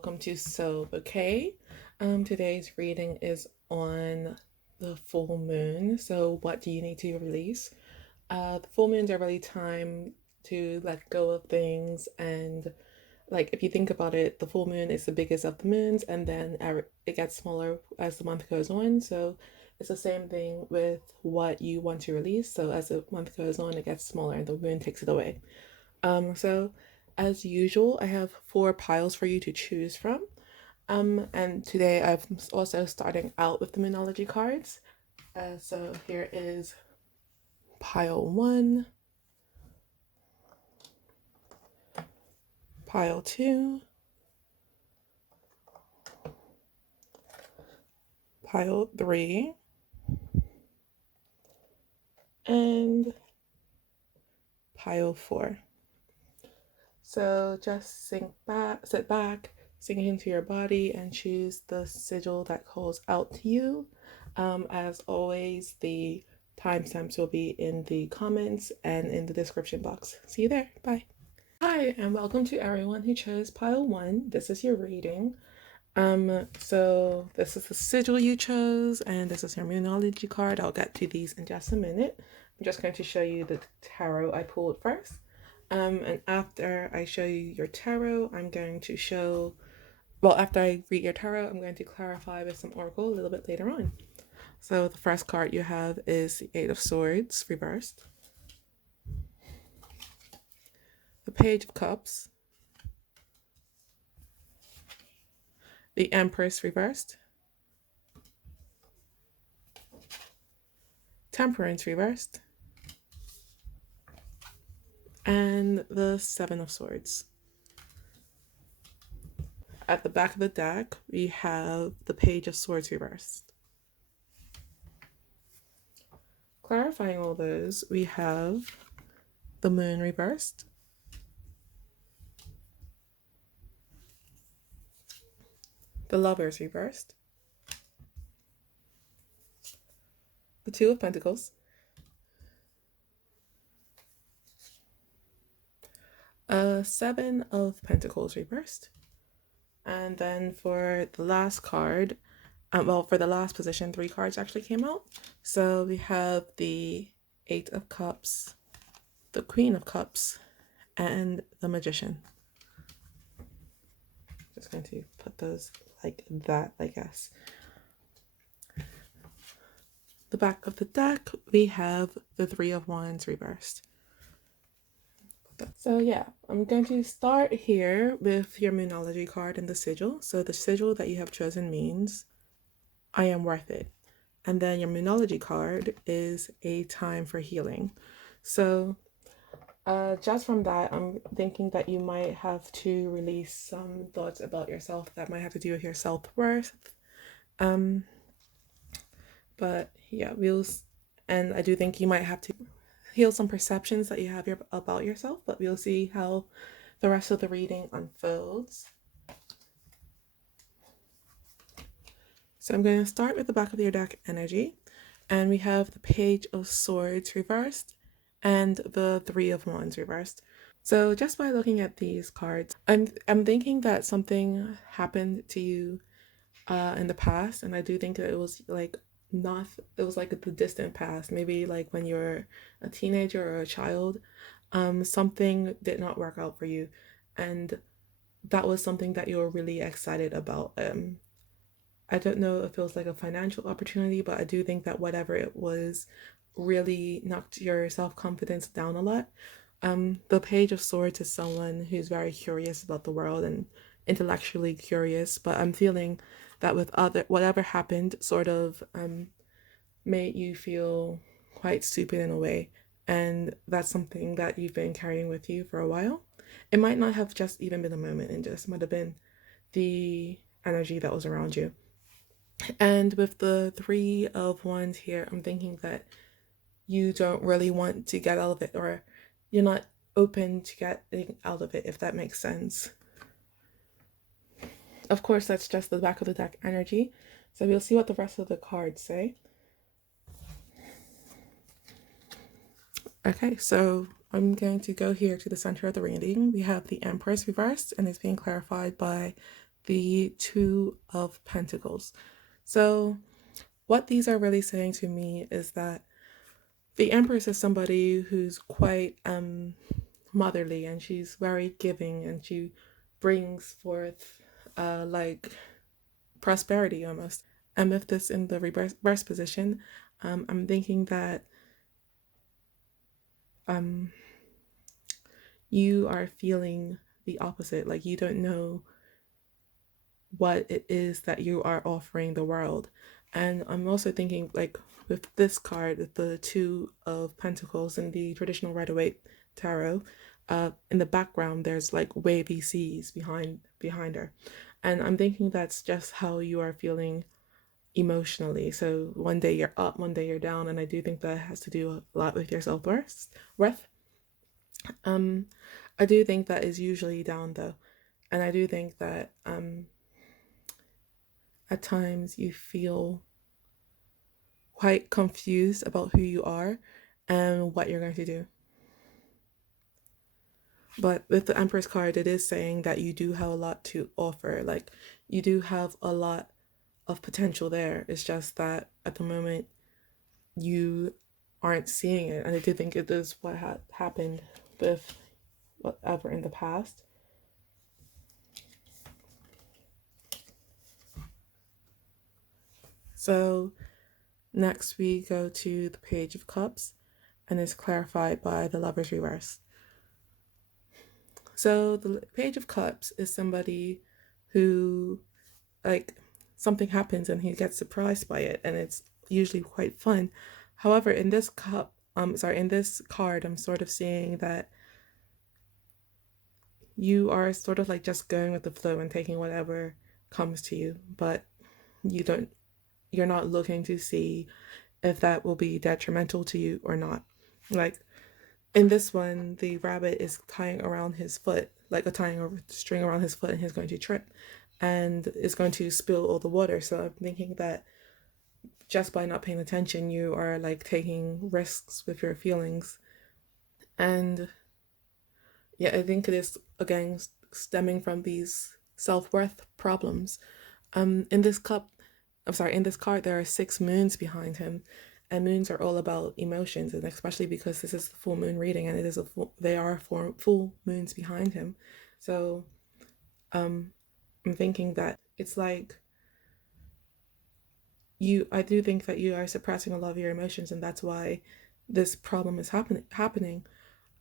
welcome to Soul Bouquet. Today's reading is on the full moon. So what do you need to release? The full moons are really time to let go of things, and like if you think about it, the full moon is the biggest of the moons, and then it gets smaller as the month goes on. So it's the same thing with what you want to release. So as the month goes on, it gets smaller and the moon takes it away. So as usual, I have 4 piles for you to choose from. And today I'm also starting out with the Moonology cards. So here is pile 1, pile 2, pile 3, and pile 4. So just sit back, sink into your body, and choose the sigil that calls out to you. As always, the timestamps will be in the comments and in the description box. See you there. Bye. Hi, and welcome to everyone who chose pile 1. This is your reading. So this is the sigil you chose, and this is your Moonology card. I'll get to these in just a minute. I'm just going to show you the tarot I pulled first. And after I show you your tarot, I'm going to show, well, after I read your tarot, I'm going to clarify with some oracle a little bit later on. So the first card you have is the 8 of Swords reversed, the Page of Cups, the Empress reversed, Temperance reversed, and the 7 of Swords. At the back of the deck, we have the Page of Swords reversed. Clarifying all those, we have the Moon reversed, the Lovers reversed, the 2 of Pentacles, 7 of Pentacles reversed, and then for the last card, for the last position, 3 cards actually came out. So we have the 8 of Cups, the Queen of Cups, and the Magician. Just going to put those like that, I guess. The back of the deck, we have the 3 of Wands reversed. So yeah, I'm going to start here with your Moonology card and the sigil. So the sigil that you have chosen means I am worth it. And then your Moonology card is a time for healing. So just from that, I'm thinking that you might have to release some thoughts about yourself that might have to do with your self-worth. But yeah, and I do think you might have to heal some perceptions that you have about yourself, but we'll see how the rest of the reading unfolds. So I'm going to start with the back of your deck energy, and we have the Page of Swords reversed and the 3 of Wands reversed. So just by looking at these cards, I'm thinking that something happened to you in the past, and I do think that it was like the distant past, maybe like when you were a teenager or a child. Something did not work out for you, and that was something that you were really excited about. I don't know if it was like a financial opportunity, but I do think that whatever it was really knocked your self-confidence down a lot. The Page of Swords is someone who's very curious about the world and intellectually curious, but I'm feeling that with whatever happened sort of made you feel quite stupid in a way, and that's something that you've been carrying with you for a while. It might not have just even been a moment, and just might have been the energy that was around you. And with the 3 of Wands here, I'm thinking that you don't really want to get out of it, or you're not open to getting out of it, if that makes sense. Of course, that's just the back of the deck energy. So we'll see what the rest of the cards say. Okay, so I'm going to go here to the center of the reading. We have the Empress reversed, and it's being clarified by the Two of Pentacles. So what these are really saying to me is that the Empress is somebody who's quite motherly, and she's very giving, and she brings forth like prosperity almost. And with this in the reverse position, I'm thinking that you are feeling the opposite. Like you don't know what it is that you are offering the world. And I'm also thinking, like, with this card, the Two of Pentacles in the traditional Rider-Waite tarot, in the background there's like wavy seas behind her, and I'm thinking that's just how you are feeling emotionally. So one day you're up, one day you're down, and I do think that has to do a lot with your self-worth. I do think that is usually down though, and I do think that at times you feel quite confused about who you are and what you're going to do. But with the Empress card, it is saying that you do have a lot to offer. Like you do have a lot of potential there. It's just that at the moment you aren't seeing it. And I do think it is what had happened with whatever in the past. So next we go to the Page of Cups, and it's clarified by the Lover's reverse. So the Page of Cups is somebody who, like, something happens and he gets surprised by it, and it's usually quite fun. However, in this in this card, I'm sort of seeing that you are sort of like just going with the flow and taking whatever comes to you, but you're not looking to see if that will be detrimental to you or not. Like in this one, the rabbit is tying around his foot, like tying a string around his foot, and he's going to trip and is going to spill all the water. So I'm thinking that just by not paying attention, you are like taking risks with your feelings. And yeah, I think it is again stemming from these self-worth problems. In this in this card, there are 6 moons behind him, and moons are all about emotions, and especially because this is the full moon reading, and they are full moons behind him. So, I'm thinking that it's like I do think that you are suppressing a lot of your emotions, and that's why this problem is happening.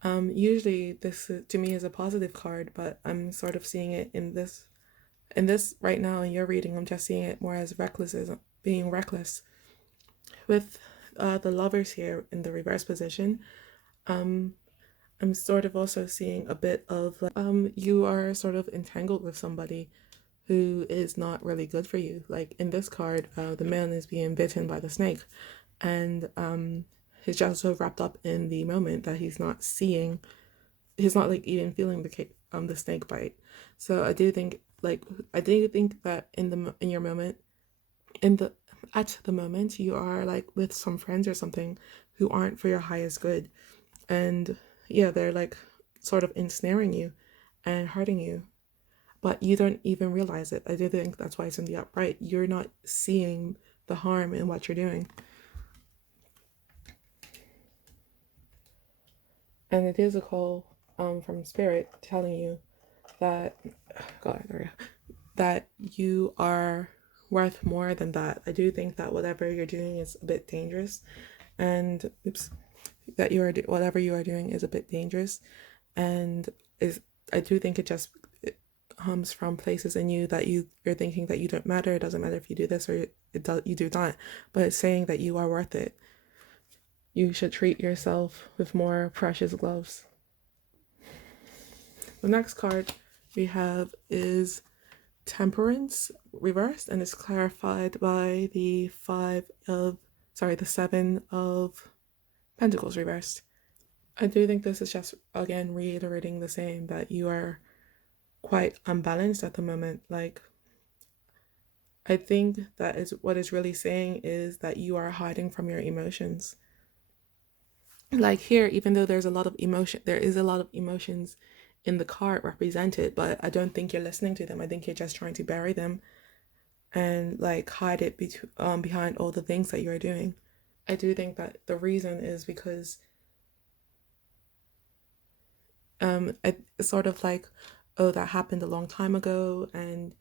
Usually this to me is a positive card, but I'm sort of seeing it in this right now in your reading. I'm just seeing it more as being reckless. With the Lovers here in the reverse position, I'm sort of also seeing a bit of like, you are sort of entangled with somebody who is not really good for you. Like in this card, the man is being bitten by the snake, and he's just so wrapped up in the moment that he's not like even feeling the snake bite. So I do think that in your moment, at the moment, you are like with some friends or something who aren't for your highest good, and yeah, they're like sort of ensnaring you and hurting you, but you don't even realize it. I do think that's why it's in the upright. You're not seeing the harm in what you're doing. And it is a call from Spirit telling you that, God, that you are worth more than that. I do think that whatever you're doing is a bit dangerous, and whatever you are doing is a bit dangerous, and I do think it comes from places in you that you're thinking that you don't matter. It doesn't matter if you do this or you do not, but it's saying that you are worth it. You should treat yourself with more precious gloves. The next card we have is Temperance reversed, and it's clarified by the the 7 of Pentacles reversed. I do think this is just again reiterating the same, that you are quite unbalanced at the moment. Like, I think that is what it's really saying, is that you are hiding from your emotions. Like here, even though there is a lot of emotions in the card represent it, but I don't think you're listening to them. I think you're just trying to bury them and like hide it behind all the things that you're doing. I do think that the reason is because it's sort of like, oh, that happened a long time ago, and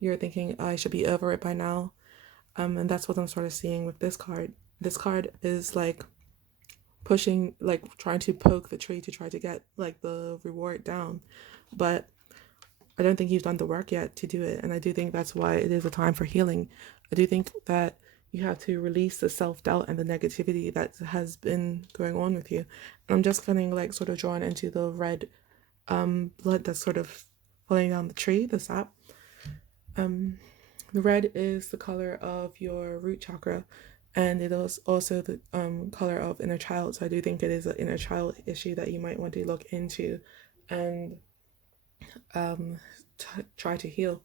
you're thinking, oh, I should be over it by now. And that's what I'm sort of seeing with this card. This card is like pushing, like trying to poke the tree to try to get like the reward down, but I don't think you've done the work yet to do it. And I do think that's why it is a time for healing. I do think that you have to release the self-doubt and the negativity that has been going on with you. And I'm just feeling like sort of drawn into the red blood that's sort of falling down the tree, the sap. The red is the color of your root chakra, and it is also the color of inner child. So I do think it is an inner child issue that you might want to look into and try to heal.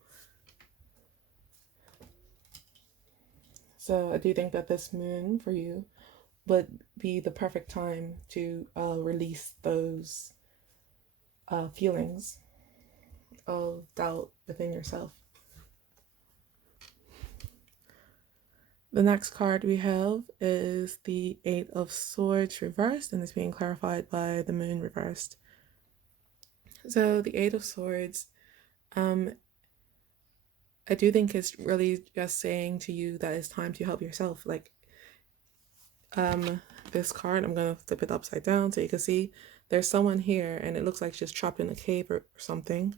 So I do think that this moon for you would be the perfect time to release those feelings of doubt within yourself. The next card we have is the Eight of Swords reversed, and it's being clarified by the moon reversed. So the Eight of Swords, I do think it's really just saying to you that it's time to help yourself. Like this card, I'm gonna flip it upside down so you can see there's someone here, and it looks like she's trapped in a cave or something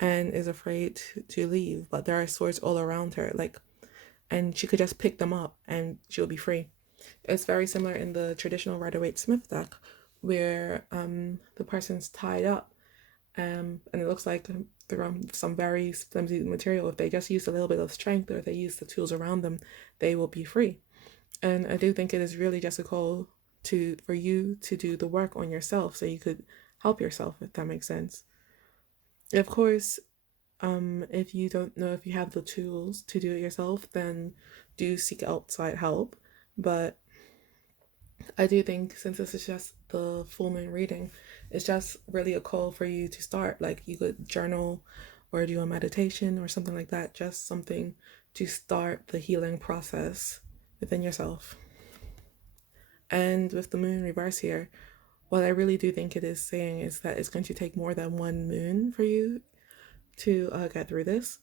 and is afraid to leave, but there are swords all around her, like, and she could just pick them up and she'll be free. It's very similar in the traditional Rider-Waite-Smith deck, where the person's tied up, and it looks like they're on some very flimsy material. If they just use a little bit of strength, or if they use the tools around them, they will be free. And I do think it is really just a call for you to do the work on yourself so you could help yourself, if that makes sense. Of course, if you don't know if you have the tools to do it yourself, then do seek outside help. But I do think, since this is just the full moon reading, it's just really a call for you to start. Like, you could journal or do a meditation or something like that, just something to start the healing process within yourself. And with the moon reverse here, what I really do think it is saying is that it's going to take more than one moon for you to get through this.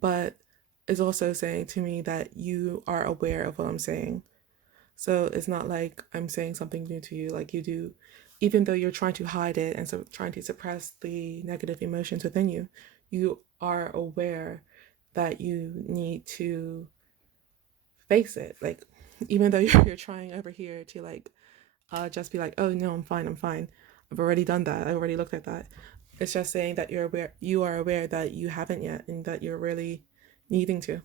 But it's also saying to me that you are aware of what I'm saying. So it's not like I'm saying something new to you. Like, you do, even though you're trying to hide it and so trying to suppress the negative emotions within you, you are aware that you need to face it. Like, even though you're trying over here to like just be like, oh no, I'm fine, I've already done that, I already looked at that. It's just saying that you are aware that you haven't yet, and that you're really needing to.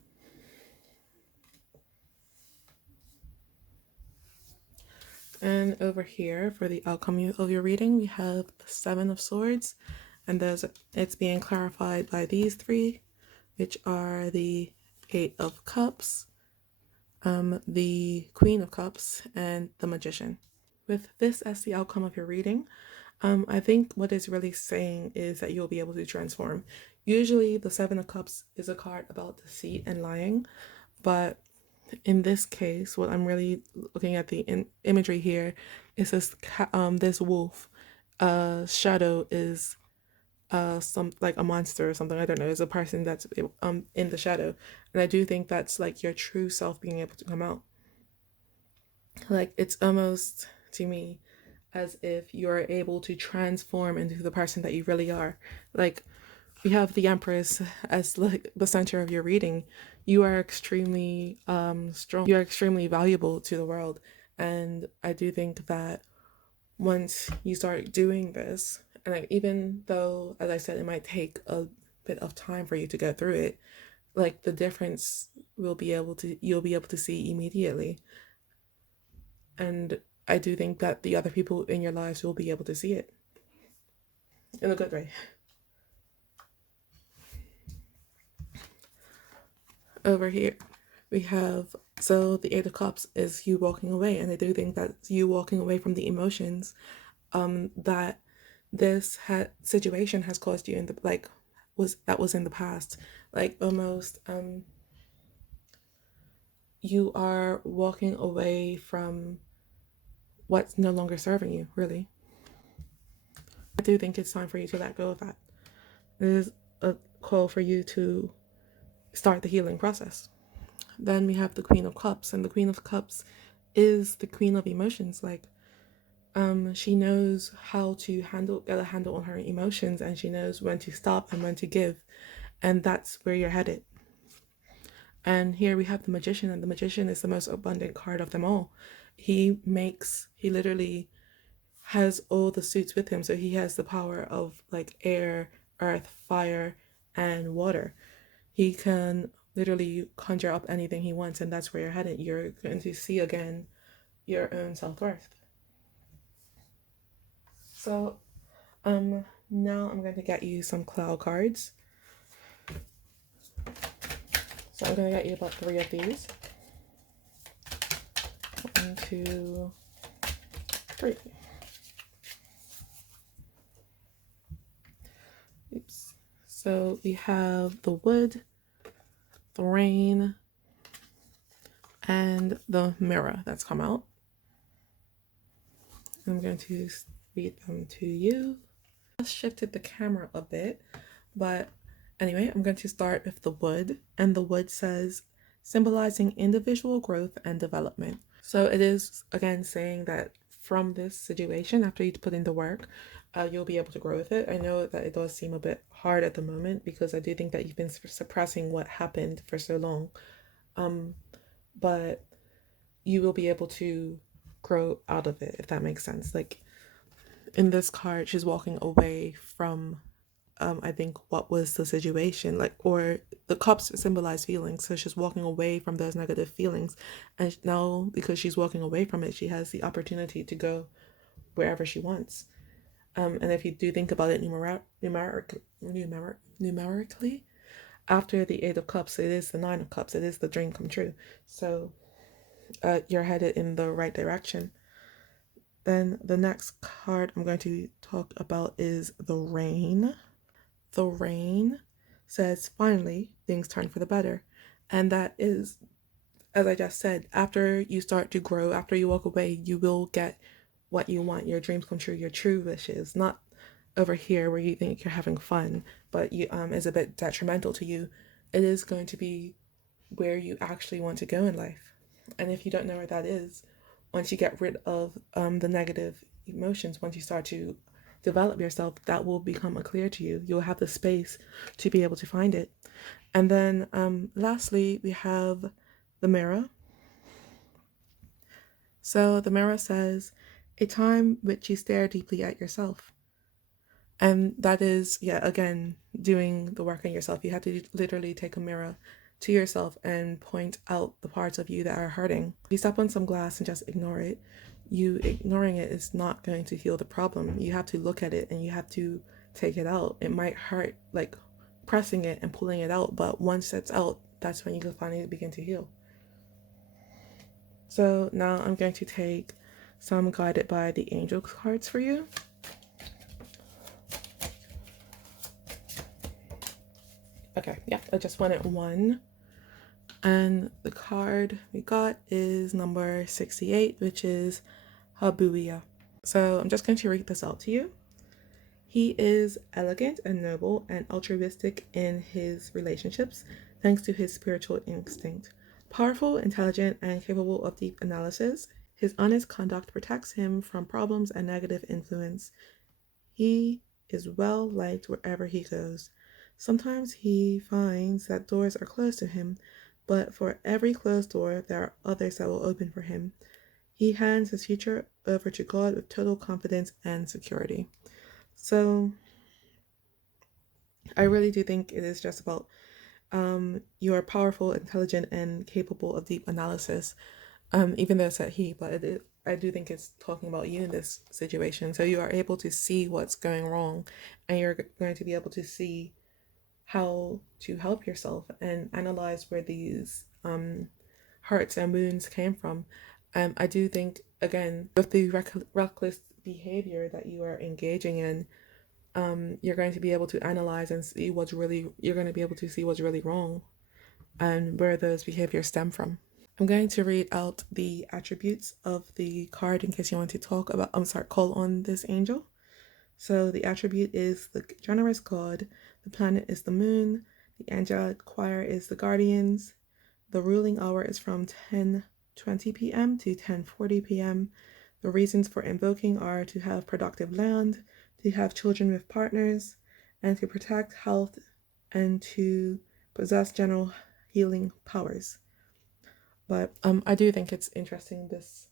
And over here, for the outcome of your reading, we have the Seven of Swords, and it's being clarified by these three, which are the Eight of Cups, the Queen of Cups, and the Magician. With this as the outcome of your reading, I think what it's really saying is that you'll be able to transform. Usually the Seven of Cups is a card about deceit and lying, but in this case, what I'm really looking at the imagery here is this wolf. Shadow is some like a monster or something. I don't know. It's a person that's in the shadow, and I do think that's like your true self being able to come out. Like, it's almost, to me, as if you're able to transform into the person that you really are. Like, we have the Empress as like the center of your reading. You are extremely strong. You're extremely valuable to the world. And I do think that once you start doing this, and like, even though, as I said, it might take a bit of time for you to go through it, like, the difference you'll be able to see immediately. And I do think that the other people in your lives will be able to see it in a good way. Over here, we have, so the Eight of Cups is you walking away, and I do think that you walking away from the emotions that this situation has caused you in the was in the past, like almost you are walking away from what's no longer serving you, really. I do think it's time for you to let go of that. It is a call for you to start the healing process. Then we have the Queen of Cups, and the Queen of Cups is the queen of emotions. Like, she knows how to get a handle on her emotions, and she knows when to stop and when to give, and that's where you're headed. And here we have the Magician, and the Magician is the most abundant card of them all. He literally has all the suits with him, so he has the power of like air, earth, fire, and water. He can literally conjure up anything he wants, and that's where you're headed. You're going to see again your own self-worth. So now I'm going to get you some Clow cards. So I'm going to get you about 3 of these. 1, 2, 3. Oops. So we have the wood, the rain, and the mirror that's come out. I'm going to read them to you. I just shifted the camera a bit, but anyway, I'm going to start with the wood, and the wood says symbolizing individual growth and development. So it is again saying that from this situation, after you put in the work, you'll be able to grow with it. I know that it does seem a bit hard at the moment because I do think that you've been suppressing what happened for so long, but you will be able to grow out of it, if that makes sense. Like in this card, she's walking away from I think what was the situation, like, or the cups symbolize feelings, so she's walking away from those negative feelings, and now because she's walking away from it, she has the opportunity to go wherever she wants. And if you do think about it numerically, after the 8 of Cups, it is the 9 of Cups. It is the dream come true. So you're headed in the right direction. Then the next card I'm going to talk about is the Rain. The Rain says, finally, things turn for the better. And that is, as I just said, after you start to grow, after you walk away, you will get what you want, your dreams come true, your true wishes, not over here where you think you're having fun, but you is a bit detrimental to you. It is going to be where you actually want to go in life. And if you don't know where that is, once you get rid of the negative emotions, once you start to develop yourself, that will become clear to you. You'll have the space to be able to find it. And then lastly, we have the Mirror. So the Mirror says, a time which you stare deeply at yourself. And that is, yeah, again, doing the work on yourself. You have to literally take a mirror to yourself and point out the parts of you that are hurting. If you step on some glass and just ignore it, you ignoring it is not going to heal the problem. You have to look at it and you have to take it out. It might hurt, like pressing it and pulling it out, but once it's out, that's when you can finally begin to heal. So now I'm going to take some guided by the angel cards for you. Okay, yeah, I just wanted 1. And the card we got is number 68, which is Habuya. So I'm just going to read this out to you. He is elegant and noble and altruistic in his relationships, thanks to his spiritual instinct. Powerful, intelligent, and capable of deep analysis, his honest conduct protects him from problems and negative influence. He is well liked wherever he goes. Sometimes he finds that doors are closed to him, but for every closed door, there are others that will open for him. He hands his future over to God with total confidence and security. So I really do think it is just about you are powerful, intelligent, and capable of deep analysis. Even though it said he, but I do think it's talking about you in this situation. So you are able to see what's going wrong, and you're going to be able to see how to help yourself and analyze where these hurts and wounds came from. I do think, again, with the reckless behavior that you are engaging in, you're going to be able to analyze and see you're going to be able to see what's really wrong and where those behaviors stem from. I'm going to read out the attributes of the card in case you want to call on this angel. So the attribute is the generous god, the planet is the moon, the angelic choir is the guardians, the ruling hour is from 10:20 p.m. to 10:40 p.m. The reasons for invoking are to have productive land, to have children with partners, and to protect health and to possess general healing powers. But I do think it's interesting this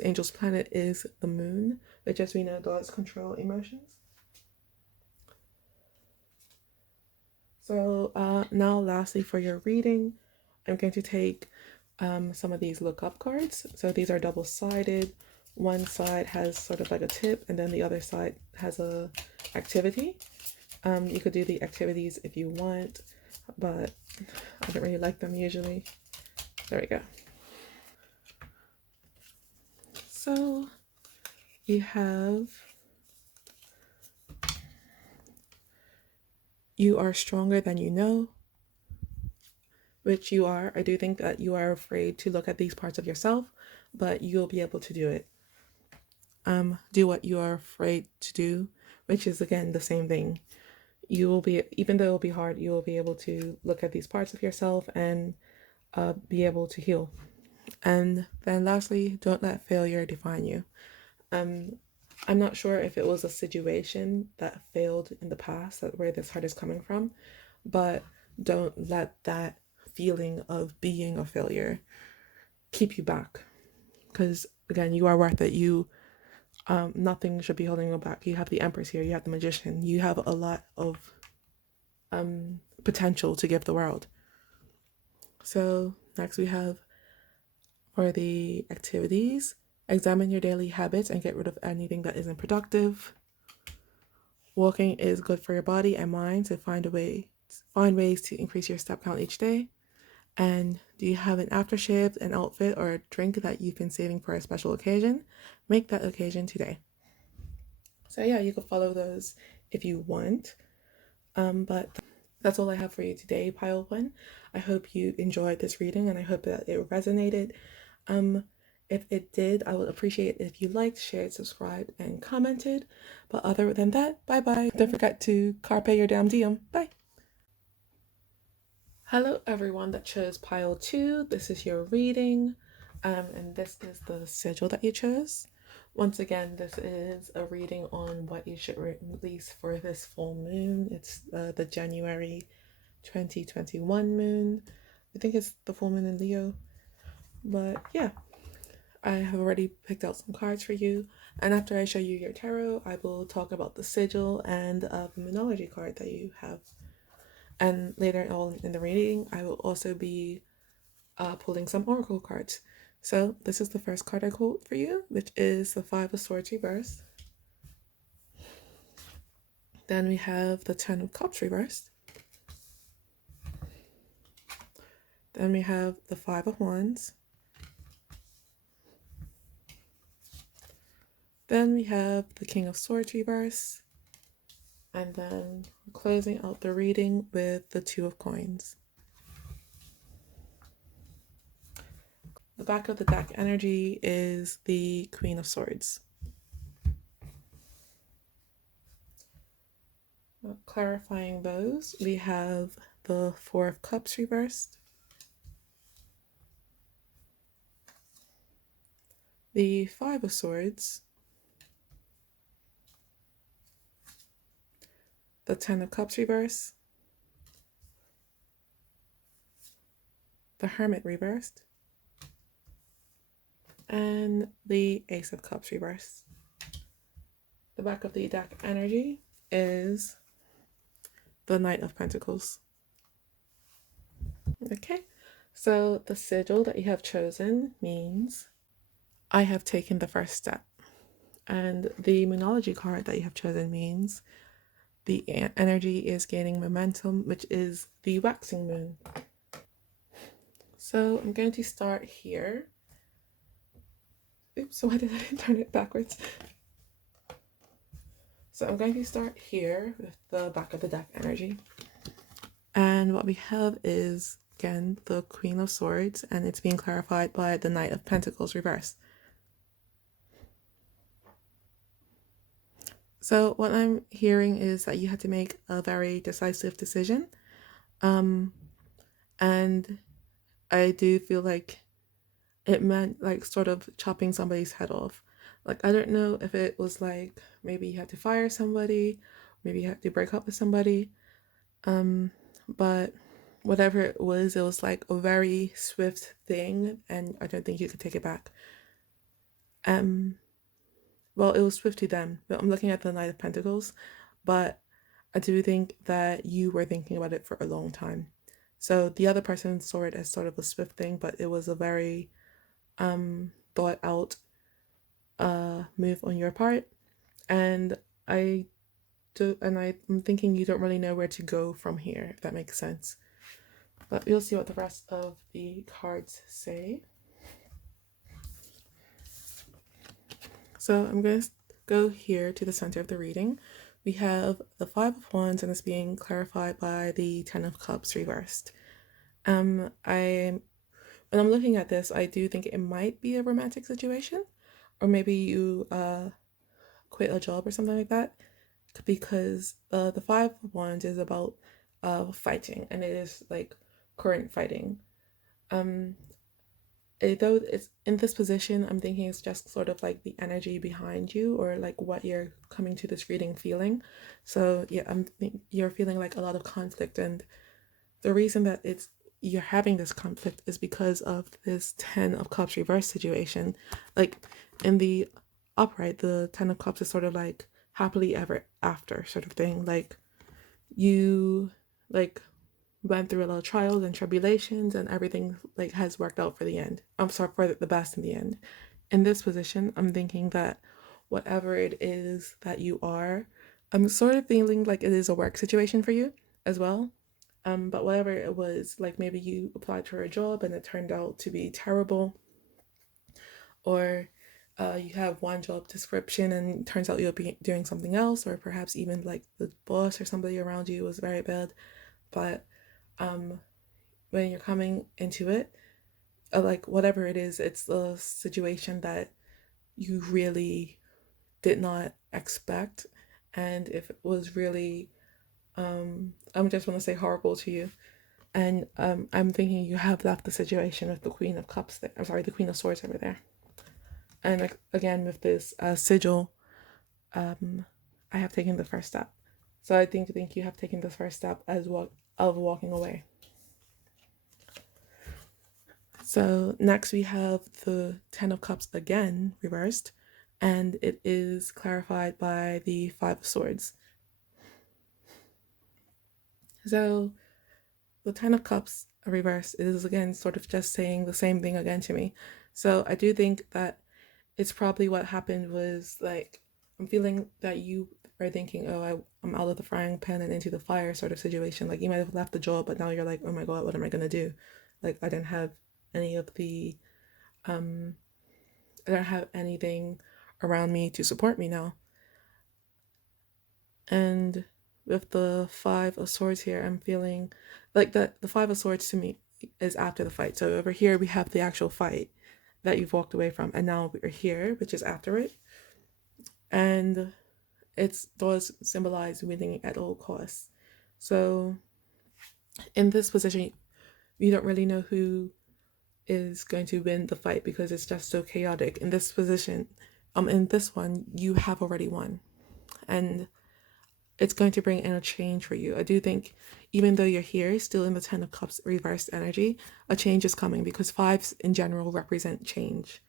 angel's planet is the moon, which, as we know, does control emotions. So now lastly for your reading, I'm going to take some of these look-up cards. So these are double-sided. One side has sort of like a tip, and then the other side has a activity. You could do the activities if you want, but I don't really like them usually. There we go. So you have, you are stronger than you know, which you are. I do think that you are afraid to look at these parts of yourself, but you'll be able to do it. Do what you are afraid to do, which is again the same thing. You will be, even though it will be hard, you will be able to look at these parts of yourself and be able to heal. And then lastly, don't let failure define you. I'm not sure if it was a situation that failed in the past, that where this heart is coming from, but don't let that feeling of being a failure keep you back. Because again, you are worth it. Nothing should be holding you back. You have the Empress here, you have the Magician, you have a lot of potential to give the world. So next we have, for the activities, examine your daily habits and get rid of anything that isn't productive. Walking is good for your body and mind, so find ways to increase your step count each day. And do you have an aftershave, an outfit, or a drink that you've been saving for a special occasion? Make that occasion today. So yeah, you can follow those if you want. But that's all I have for you today, Pile 1. I hope you enjoyed this reading and I hope that it resonated. If it did, I would appreciate it if you liked, shared, subscribed, and commented. But other than that, bye-bye. Don't forget to carpe your damn diem. Bye. Hello, everyone that chose Pile 2. This is your reading, and this is the sigil that you chose. Once again, this is a reading on what you should release for this full moon. It's the January 2021 moon. I think it's the full moon in Leo. But yeah, I have already picked out some cards for you. And after I show you your tarot, I will talk about the sigil and the Moonology card that you have. And later on in the reading, I will also be pulling some Oracle cards. So this is the first card I pulled for you, which is the Five of Swords reversed. Then we have the Ten of Cups reversed. Then we have the Five of Wands. Then we have the King of Swords reversed. And then closing out the reading with the Two of Coins. The back of the deck energy is the Queen of Swords. Clarifying those, we have the Four of Cups reversed, the Five of Swords, the Ten of Cups reversed, the Hermit reversed, and the Ace of Cups reversed. The back of the deck energy is the Knight of Pentacles. Okay, so the sigil that you have chosen means I have taken the first step. And the Moonology card that you have chosen means the energy is gaining momentum, which is the waxing moon. So I'm going to start here. Oops, so why did I turn it backwards? So I'm going to start here with the back of the deck energy. And what we have is, again, the Queen of Swords, and it's being clarified by the Knight of Pentacles reversed. So what I'm hearing is that you had to make a very decisive decision. And I do feel like it meant like sort of chopping somebody's head off. Like, I don't know if it was like maybe you had to fire somebody, maybe you had to break up with somebody. But whatever it was like a very swift thing, and I don't think you could take it back. Well, it was swift to them. I'm looking at the Knight of Pentacles, but I do think that you were thinking about it for a long time. So the other person saw it as sort of a swift thing, but it was a very thought out move on your part. And I'm thinking you don't really know where to go from here, if that makes sense. But we'll see what the rest of the cards say. So I'm going to go here to the center of the reading. We have the Five of Wands, and it's being clarified by the Ten of Cups reversed. When I'm looking at this, I do think it might be a romantic situation, or maybe you quit a job or something like that, because the Five of Wands is about fighting, and it is like current fighting. Though it's in this position, I'm thinking it's just sort of like the energy behind you, or like what you're coming to this reading feeling. So yeah, you're feeling like a lot of conflict, and the reason that you're having this conflict is because of this Ten of Cups reverse situation. Like in the upright, the Ten of Cups is sort of like happily ever after sort of thing. Like you like went through a lot of trials and tribulations, and everything like has worked out for the end. I'm sorry, for the best in the end. In this position, I'm thinking that whatever it is that you are, I'm sort of feeling like it is a work situation for you as well. But whatever it was, like maybe you applied for a job and it turned out to be terrible, or you have one job description and it turns out you'll be doing something else, or perhaps even like the boss or somebody around you was very bad. But when you're coming into it, like whatever it is, it's the situation that you really did not expect, and if it was really I'm just want to say horrible to you. And I'm thinking you have left the situation with the Queen of Cups there. I'm sorry, the Queen of Swords over there. And like, again, with this sigil, I have taken the first step. So I think you have taken the first step of walking away. So next we have the Ten of Cups again reversed, and it is clarified by the Five of Swords. So the Ten of Cups reversed is again sort of just saying the same thing again to me. So I do think that it's probably what happened was like, I'm feeling that you are thinking, oh, I'm out of the frying pan and into the fire sort of situation. Like you might have left the job, but now you're like, oh my God, what am I going to do? Like I don't have any of the, I don't have anything around me to support me now. And with the Five of Swords here, I'm feeling like the Five of Swords to me is after the fight. So over here we have the actual fight that you've walked away from, and now we're here, which is after it. And it does symbolize winning at all costs. So in this position, you don't really know who is going to win the fight because it's just so chaotic. In this position, in this one, you have already won. And it's going to bring in a change for you. I do think even though you're here, still in the Ten of Cups reversed energy, a change is coming because fives in general represent change.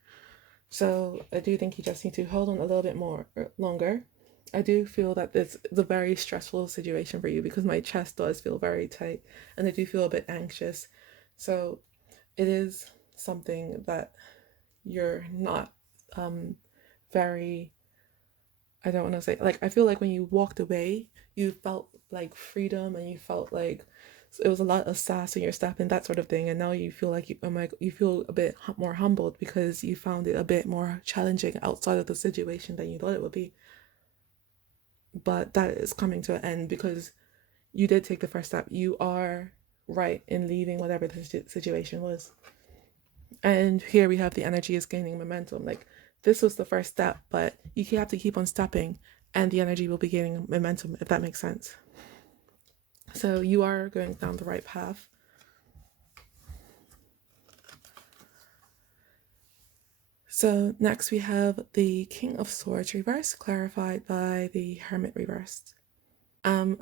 So I do think you just need to hold on a little bit more longer. I do feel that it's a very stressful situation for you because my chest does feel very tight and I do feel a bit anxious. So it is something that you're not very, I don't want to say, like, I feel like when you walked away, you felt like freedom and you felt like it was a lot of sass in your step and that sort of thing. And now you feel like you feel a bit more humbled because you found it a bit more challenging outside of the situation than you thought it would be. but that is coming to an end because you did take the first step. You are right in leaving whatever the situation was. And here we have the energy is gaining momentum. Like this was the first step, but you have to keep on stepping and the energy will be gaining momentum, if that makes sense. So you are going down the right path. So next we have the King of Swords reversed, clarified by the Hermit reversed.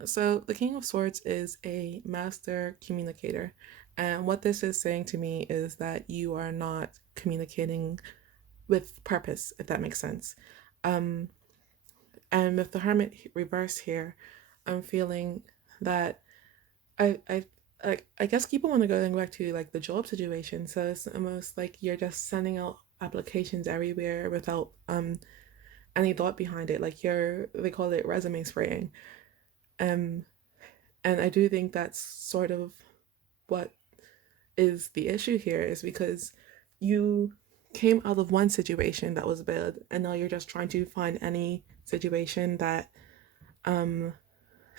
So the King of Swords is a master communicator. And what this is saying to me is that you are not communicating with purpose, if that makes sense. And with the Hermit reverse here, I'm feeling that I guess keep on going back to like the job situation. So it's almost like you're just sending out applications everywhere without any thought behind it. Like they call it resume spraying. Um and I do think that's sort of what is the issue here, is because you came out of one situation that was bad and now you're just trying to find any situation that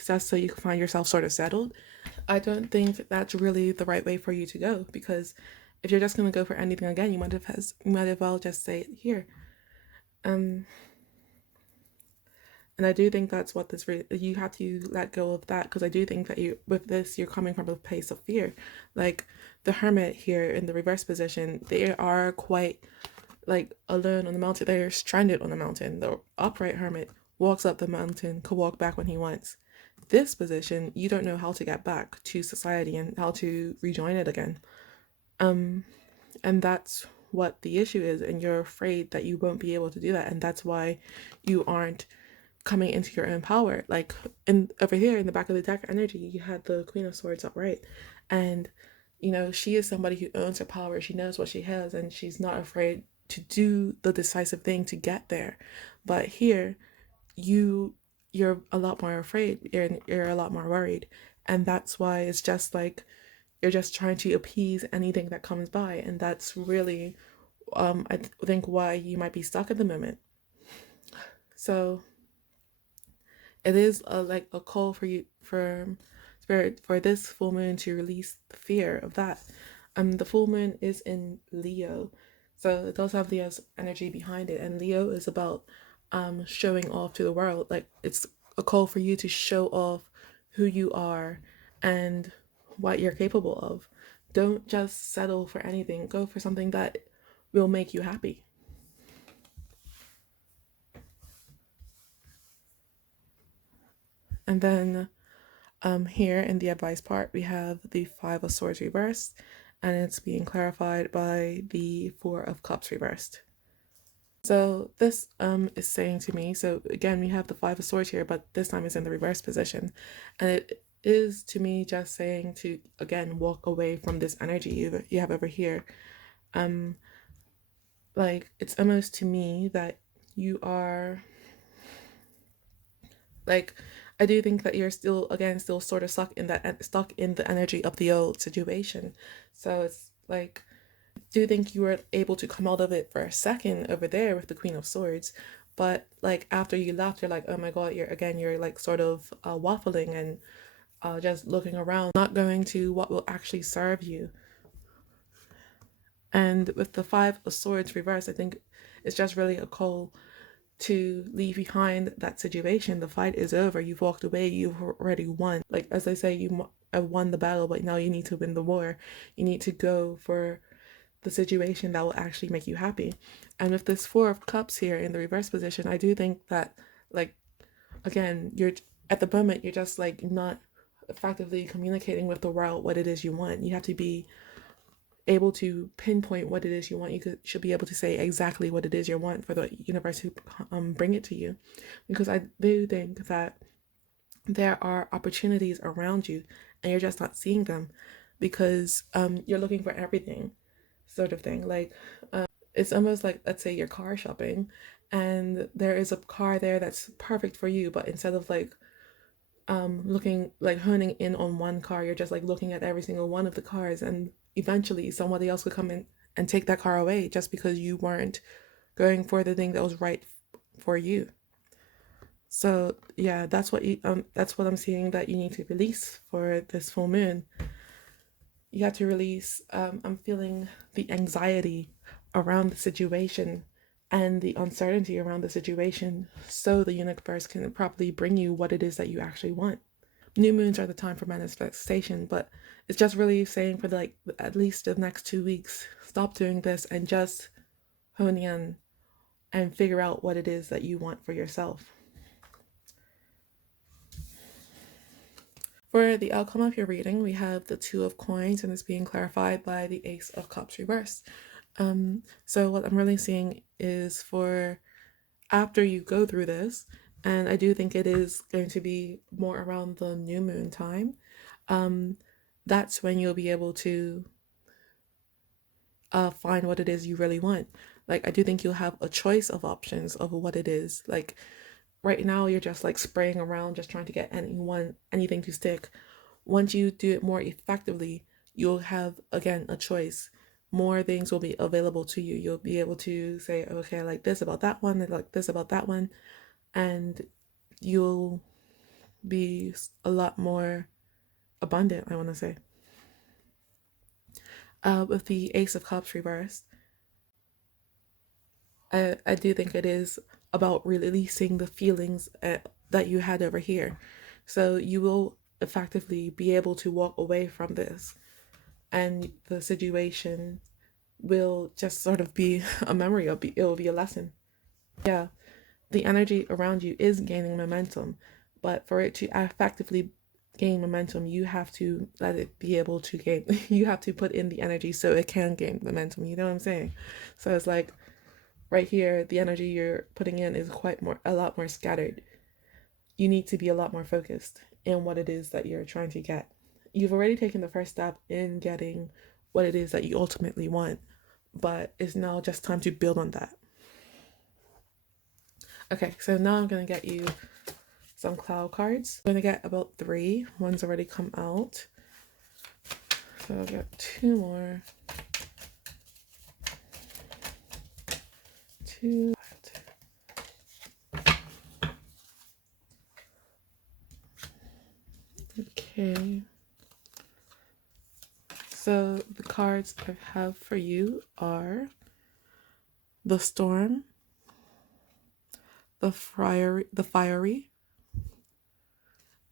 just so you can find yourself sort of settled. I don't think that's really the right way for you to go, because if you're just going to go for anything again, you might as well just say it here. And I do think that's what you have to let go of that, because I do think that with this you're coming from a place of fear. Like the Hermit here in the reverse position, they are quite like alone on the mountain. They're stranded on the mountain. The upright Hermit walks up the mountain, could walk back when he wants. This position, you don't know how to get back to society and how to rejoin it again. And that's what the issue is, and you're afraid that you won't be able to do that, and that's why you aren't coming into your own power. Like over here in the back of the deck energy, you had the Queen of Swords upright, and she is somebody who owns her power. She knows what she has, and she's not afraid to do the decisive thing to get there. But here, you're a lot more afraid. You're a lot more worried, and that's why it's just like you're just trying to appease anything that comes by, and that's really I think why you might be stuck at the moment. So it is like a call for you, for spirit, for this full moon to release the fear of that. The full moon is in Leo, so it does have Leo's energy behind it, and Leo is about showing off to the world. Like it's a call for you to show off who you are and what you're capable of. Don't just settle for anything. Go for something that will make you happy. And then here in the advice part, we have the Five of Swords reversed, and it's being clarified by the Four of Cups reversed. So this is saying to me, so again, we have the Five of Swords here, but this time it's in the reverse position. And it is to me just saying to, again, walk away from this energy you have over here. Like it's almost to me that you are like, I do think that you're still sort of stuck in the energy of the old situation. So it's like, I do think you were able to come out of it for a second over there with the Queen of Swords, but like after you left, you're like, oh my god, you're like sort of waffling and just looking around, not going to what will actually serve you. And with the Five of Swords reversed, I think it's just really a call to leave behind that situation. The fight is over. You've walked away. You've already won. Like as I say, you have won the battle, but now you need to win the war. You need to go for the situation that will actually make you happy. And with this Four of Cups here in the reverse position, I do think that, like, again, you're at the moment you're just like not effectively communicating with the world what it is you want. You have to be able to pinpoint what it is you want. Should be able to say exactly what it is you want for the universe to bring it to you, because I do think that there are opportunities around you and you're just not seeing them because you're looking for everything, sort of thing. Like it's almost like, let's say you're car shopping and there is a car there that's perfect for you, but instead of like looking, like honing in on one car, you're just like looking at every single one of the cars, and eventually somebody else could come in and take that car away just because you weren't going for the thing that was right for you. So yeah, that's what I'm seeing that you need to release for this full moon. You have to release. I'm feeling the anxiety around the situation and the uncertainty around the situation, so the universe can properly bring you what it is that you actually want. New moons are the time for manifestation, but it's just really saying for like at least the next 2 weeks, stop doing this and just hone in and figure out what it is that you want for yourself. For the outcome of your reading, we have the Two of Coins, and it's being clarified by the Ace of Cups reversed. So what I'm really seeing is for after you go through this, and I do think it is going to be more around the new moon time, that's when you'll be able to find what it is you really want. Like, I do think you'll have a choice of options of what it is. Like, right now, you're just like spraying around, just trying to get anything to stick. Once you do it more effectively, you'll have, again, a choice. More things will be available to you. You'll be able to say, okay, I like this about that one, I like this about that one. And you'll be a lot more abundant, I want to say. With the Ace of Cups reversed, I do think it is about releasing the feelings that you had over here. So you will effectively be able to walk away from this, and the situation will just sort of be a memory. It will be a lesson. Yeah, the energy around you is gaining momentum, but for it to effectively gain momentum, you have to let it be able to gain. You have to put in the energy so it can gain momentum. You know what I'm saying? So it's like right here, the energy you're putting in is a lot more scattered. You need to be a lot more focused in what it is that you're trying to get. You've already taken the first step in getting what it is that you ultimately want, but it's now just time to build on that. Okay, so now I'm going to get you some Clow Cards. I'm going to get about 3. One's already come out. So I'll get 2 more. 2. Okay. So the cards I have for you are the Storm, the Fiery,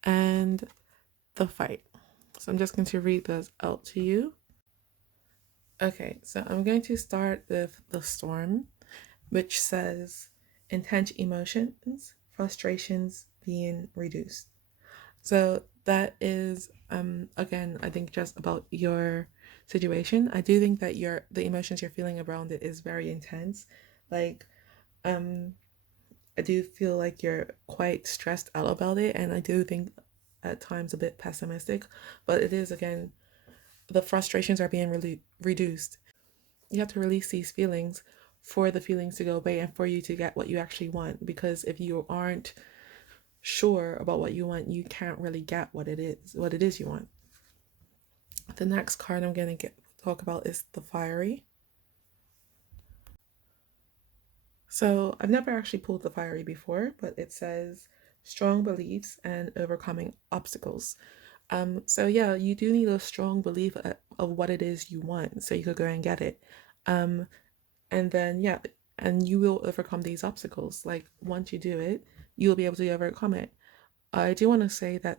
and the Fight. So I'm just going to read those out to you. Okay, so I'm going to start with the Storm, which says intense emotions, frustrations being reduced. So that is again, I think just about your situation. I do think that the emotions you're feeling around it is very intense. Like I do feel like you're quite stressed out about it, and I do think at times a bit pessimistic, but it is, again, the frustrations are being really reduced. You have to release these feelings for the feelings to go away and for you to get what you actually want, because if you aren't sure about what you want, you can't really get what it is you want. The next card I'm going to talk about is the Fiery. So I've never actually pulled the Fiery before, but it says strong beliefs and overcoming obstacles. So yeah, you do need a strong belief of what it is you want, so you could go and get it. And then yeah, and you will overcome these obstacles. Like once you do it, you'll be able to overcome it. I do want to say that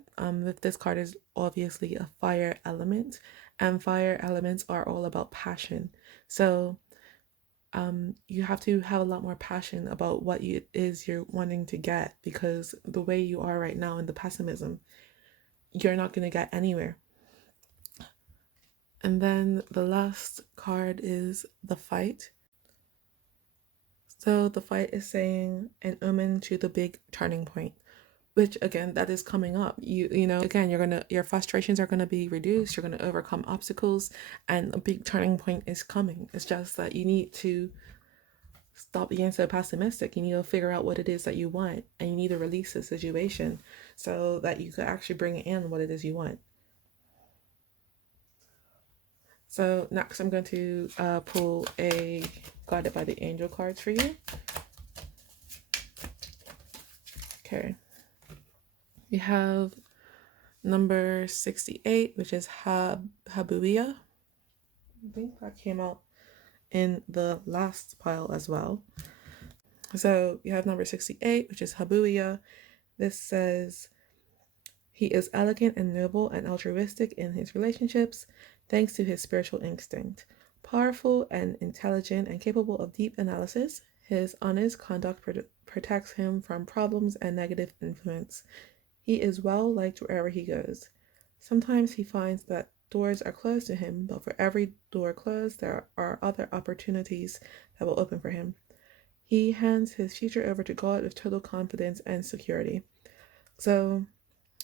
this card is obviously a fire element, and fire elements are all about passion. So you have to have a lot more passion about what it is you're wanting to get, because the way you are right now in the pessimism, you're not going to get anywhere. And then the last card is the Fight. So the Fight is saying an omen to the big turning point, which again, that is coming up. You know, again, your frustrations are gonna be reduced. You're gonna overcome obstacles, and a big turning point is coming. It's just that you need to stop being so pessimistic. You need to figure out what it is that you want, and you need to release the situation so that you could actually bring in what it is you want. So next I'm going to pull a Guided by the Angel cards for you. Okay. We have number 68, which is Habuia. I think that came out in the last pile as well. So you have number 68, which is Habuia. This says, he is elegant and noble and altruistic in his relationships, thanks to his spiritual instinct. Powerful and intelligent and capable of deep analysis, his honest conduct protects him from problems and negative influence. He is well liked wherever he goes. Sometimes he finds that doors are closed to him, but for every door closed, there are other opportunities that will open for him. He hands his future over to God with total confidence and security. So,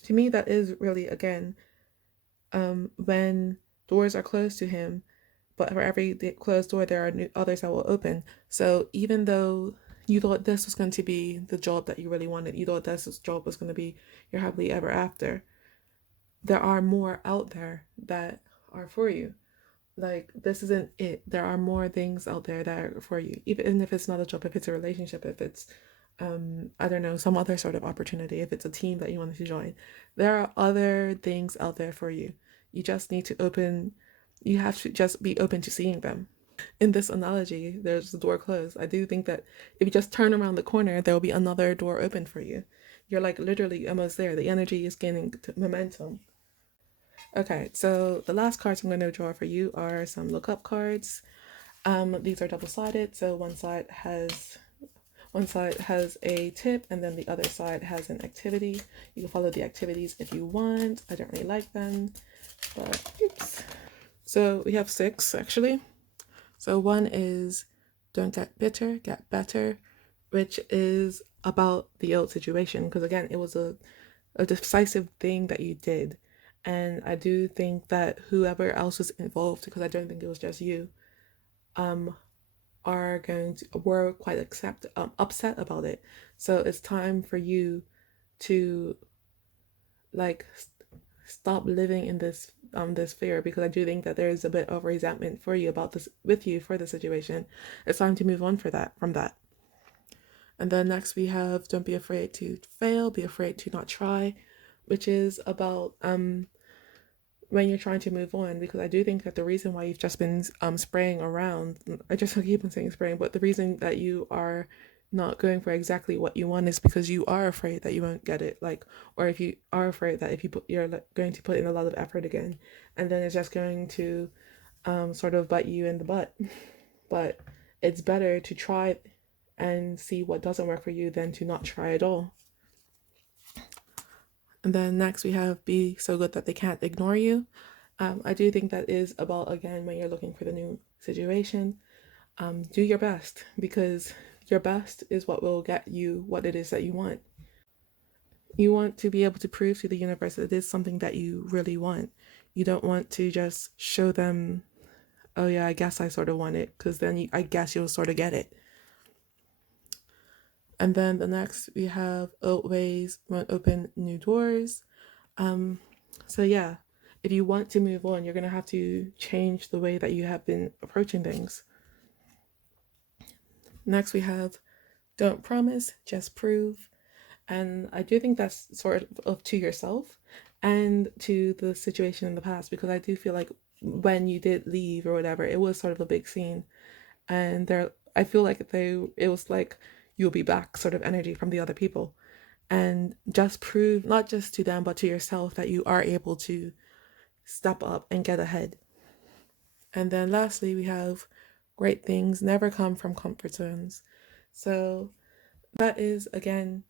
to me, that is really, again, when doors are closed to him, but for every closed door, there are others that will open. So even though you thought this was going to be the job that you really wanted, you thought this job was going to be your happily ever after, there are more out there that are for you. Like, this isn't it. There are more things out there that are for you. Even if it's not a job, if it's a relationship, if it's, I don't know, some other sort of opportunity, if it's a team that you wanted to join, there are other things out there for you. You just need to you have to just be open to seeing them. In this analogy, there's the door closed. I do think that if you just turn around the corner, there will be another door open for you. You're like literally almost there. The energy is gaining momentum. Okay, so the last cards I'm going to draw for you are some lookup cards. These are double-sided, so one side has a tip and then the other side has an activity. You can follow the activities if you want. I don't really like them, but oops. So we have 6 actually. So one is don't get bitter, get better, which is about the old situation, because again, it was a decisive thing that you did. And I do think that whoever else was involved, because I don't think it was just you, were quite upset about it. So it's time for you to like stop living in this fear, because I do think that there is a bit of resentment for you about this with you for the situation. It's time to move on from that. And then next we have don't be afraid to fail, be afraid to not try, which is about when you're trying to move on, because I do think that the reason why you've just been spraying around, I just keep on saying spraying, but the reason that you are not going for exactly what you want is because you are afraid that you won't get it, like, or if you are afraid that if you're going to put in a lot of effort again, and then it's just going to sort of bite you in the butt. But it's better to try and see what doesn't work for you than to not try at all. And then next we have be so good that they can't ignore you. I do think that is about, again, when you're looking for the new situation, do your best, because your best is what will get you what it is that you want. You want to be able to prove to the universe that it is something that you really want. You don't want to just show them, oh yeah, I guess I sort of want it, because then I guess you'll sort of get it. And then the next we have old ways won't open new doors. So yeah, if you want to move on, you're going to have to change the way that you have been approaching things. Next we have don't promise, just prove. And I do think that's sort of to yourself and to the situation in the past, because I do feel like when you did leave or whatever, it was sort of a big scene. And I feel like it was like you'll be back sort of energy from the other people. And just prove, not just to them, but to yourself, that you are able to step up and get ahead. And then lastly, we have great things never come from comfort zones. So that is, again,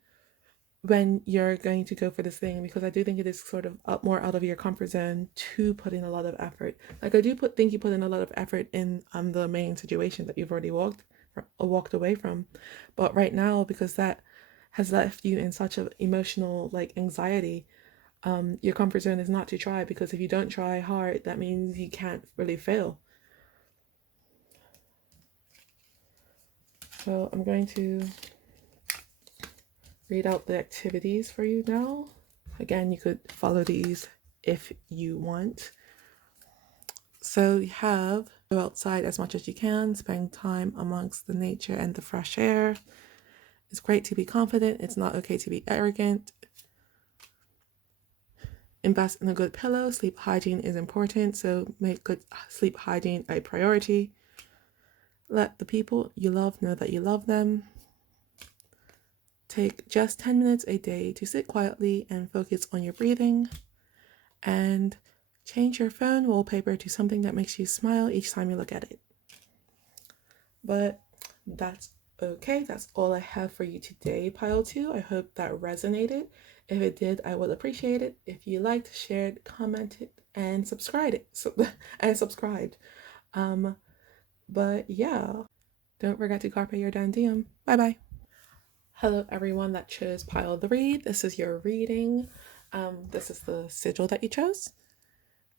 when you're going to go for this thing, because I do think it is sort of more out of your comfort zone to put in a lot of effort. Like, I do think you put in a lot of effort in the main situation that you've already walked away from. But right now, because that has left you in such an emotional anxiety, your comfort zone is not to try, because if you don't try hard, that means you can't really fail. So I'm going to read out the activities for you now. Again, you could follow these if you want. So you have go outside as much as you can, spend time amongst the nature and the fresh air. It's great to be confident. It's not okay to be arrogant. Invest in a good pillow. Sleep hygiene is important, so make good sleep hygiene a priority. Let the people you love know that you love them. Take just 10 minutes a day to sit quietly and focus on your breathing. And change your phone wallpaper to something that makes you smile each time you look at it. But that's okay. That's all I have for you today, Pile 2. I hope that resonated. If it did, I would appreciate it if you liked, shared, commented, and subscribed. But yeah, don't forget to carpe your damn diem. Bye bye. Hello, everyone that chose Pile 3. This is your reading. This is the sigil that you chose.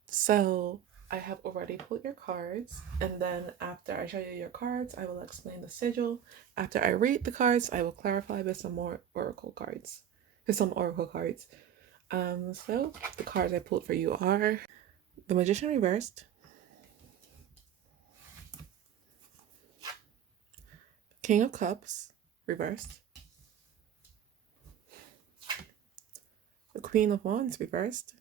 So I have already pulled your cards, and then after I show you your cards, I will explain the sigil. After I read the cards, I will clarify with some more oracle cards. So the cards I pulled for you are the Magician reversed, King of Cups reversed, the Queen of Wands reversed,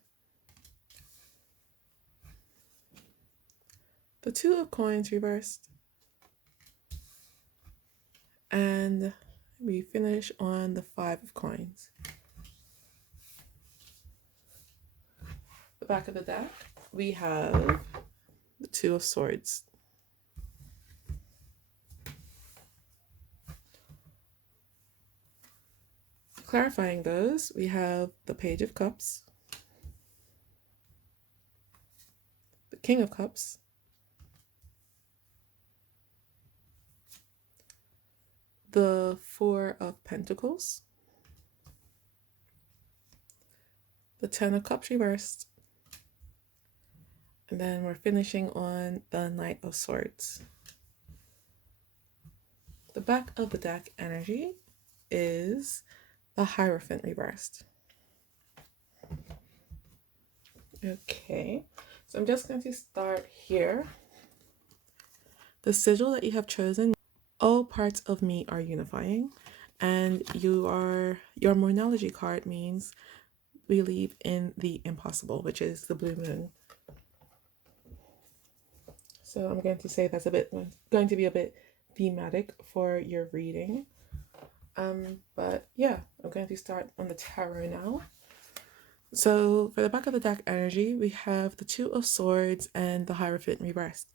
the Two of Coins reversed, and we finish on the Five of Coins. The back of the deck, we have the Two of Swords. Clarifying those, we have the Page of Cups, the King of Cups, the Four of Pentacles, the Ten of Cups reversed, and then we're finishing on the Knight of Swords. The back of the deck energy is the Hierophant reversed. Okay, so I'm just going to start here. The sigil that you have chosen, all parts of me are unifying, and your Moonology card means believe in the impossible, which is the blue moon. So I'm going to say that's going to be a bit thematic for your reading. But yeah, I'm going to start on the tarot now. So for the back of the deck energy, we have the Two of Swords and the Hierophant reversed.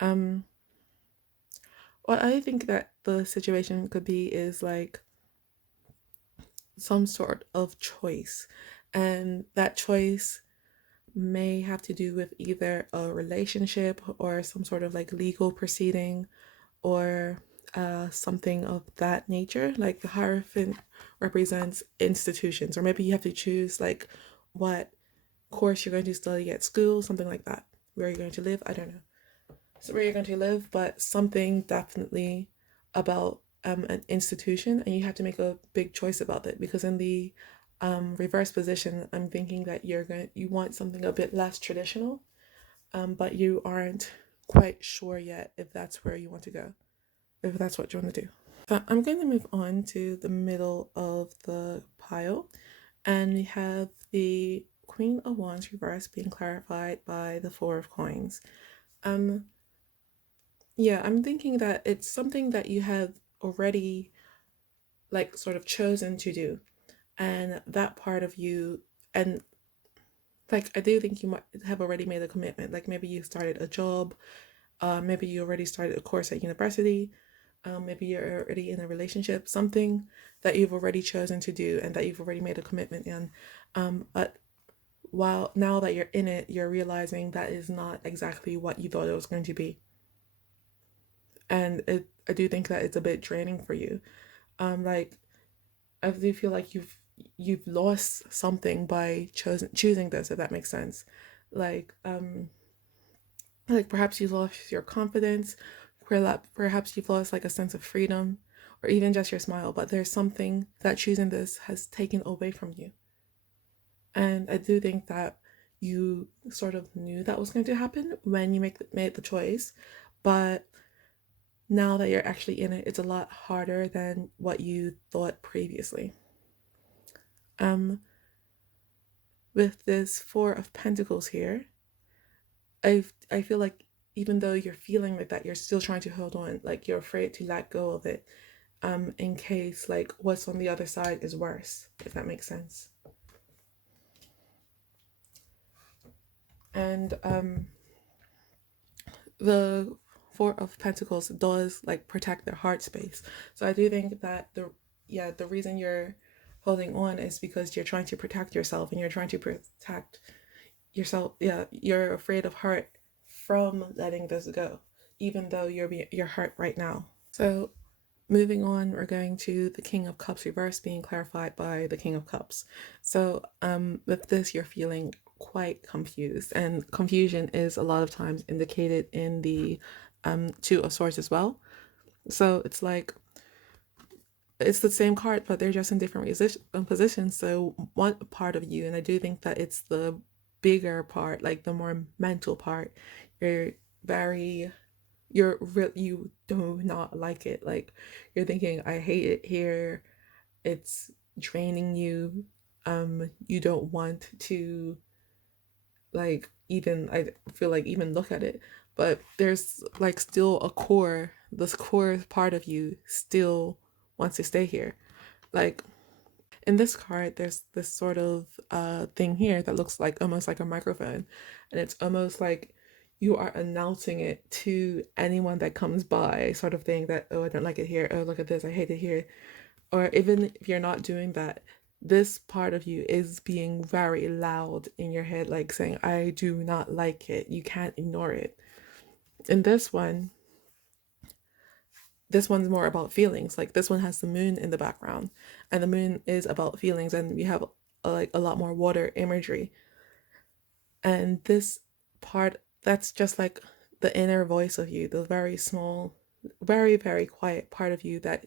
What I think that the situation could be is like some sort of choice, and that choice may have to do with either a relationship or some sort of like legal proceeding or something of that nature. Like the Hierophant represents institutions, or maybe you have to choose like what course you're going to study at school, something like that. Where you're going to live, I don't know. So where you're going to live, but something definitely about an institution, and you have to make a big choice about it, because in the reverse position, I'm thinking that you want something a bit less traditional, but you aren't quite sure yet if that's where you want to go, if that's what you want to do. I'm going to move on to the middle of the pile, and we have the Queen of Wands reverse being clarified by the Four of Coins. Yeah, I'm thinking that it's something that you have already like sort of chosen to do, and that part of you, and like I do think you might have already made a commitment. Like maybe you started a job, maybe you already started a course at university, maybe you're already in a relationship, something that you've already chosen to do and that you've already made a commitment in. But while now that you're in it, you're realizing that is not exactly what you thought it was going to be. And I do think that it's a bit draining for you. Like I do feel like you've lost something by choosing this, if that makes sense. Like perhaps you lost your confidence, perhaps you've lost like a sense of freedom, or even just your smile. But there's something that choosing this has taken away from you. And I do think that you sort of knew that was going to happen when you made the choice, but now that you're actually in it, it's a lot harder than what you thought previously. With this Four of Pentacles here, I feel like even though you're feeling like that, you're still trying to hold on, like you're afraid to let go of it, in case like what's on the other side is worse, if that makes sense. And the Four of Pentacles does like protect their heart space. So I do think that the reason you're holding on is because you're trying to protect yourself, and you're trying to protect yourself. Yeah, you're afraid of hurt from letting this go, even though you're hurt right now. So moving on, we're going to the King of Cups reverse being clarified by the King of Cups. So with this, you're feeling quite confused, and confusion is a lot of times indicated in the Two of Swords as well. So it's like it's the same card, but they're just in different positions. So one part of you, and I do think that it's the bigger part, like the more mental part, you're very you do not like it. Like you're thinking, I hate it here, it's draining you. You don't want to like even, I feel like, even look at it. But there's like still a core, this core part of you still wants to stay here. Like in this card, there's this sort of thing here that looks like almost like a microphone, and it's almost like you are announcing it to anyone that comes by, sort of thing, that, oh, I don't like it here, oh, look at this, I hate it here. Or even if you're not doing that, this part of you is being very loud in your head, like saying, I do not like it, you can't ignore it. In this one's more about feelings. Like this one has the moon in the background, and the moon is about feelings, and we have like a lot more water imagery. And this part, that's just like the inner voice of you, the very small, very, very quiet part of you that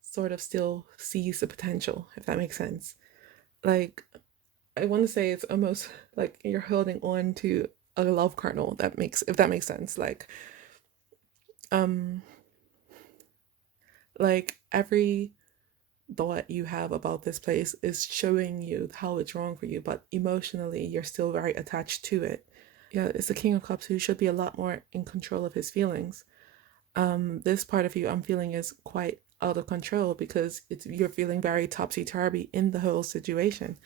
sort of still sees the potential, if that makes sense. Like, I want to say it's almost like you're holding on to a love kernel, that makes, if that makes sense. Um, like every thought you have about this place is showing you how it's wrong for you, but emotionally you're still very attached to it. Yeah, it's the King of Cups who should be a lot more in control of his feelings. This part of you, I'm feeling, is quite out of control because you're feeling very topsy-turvy in the whole situation.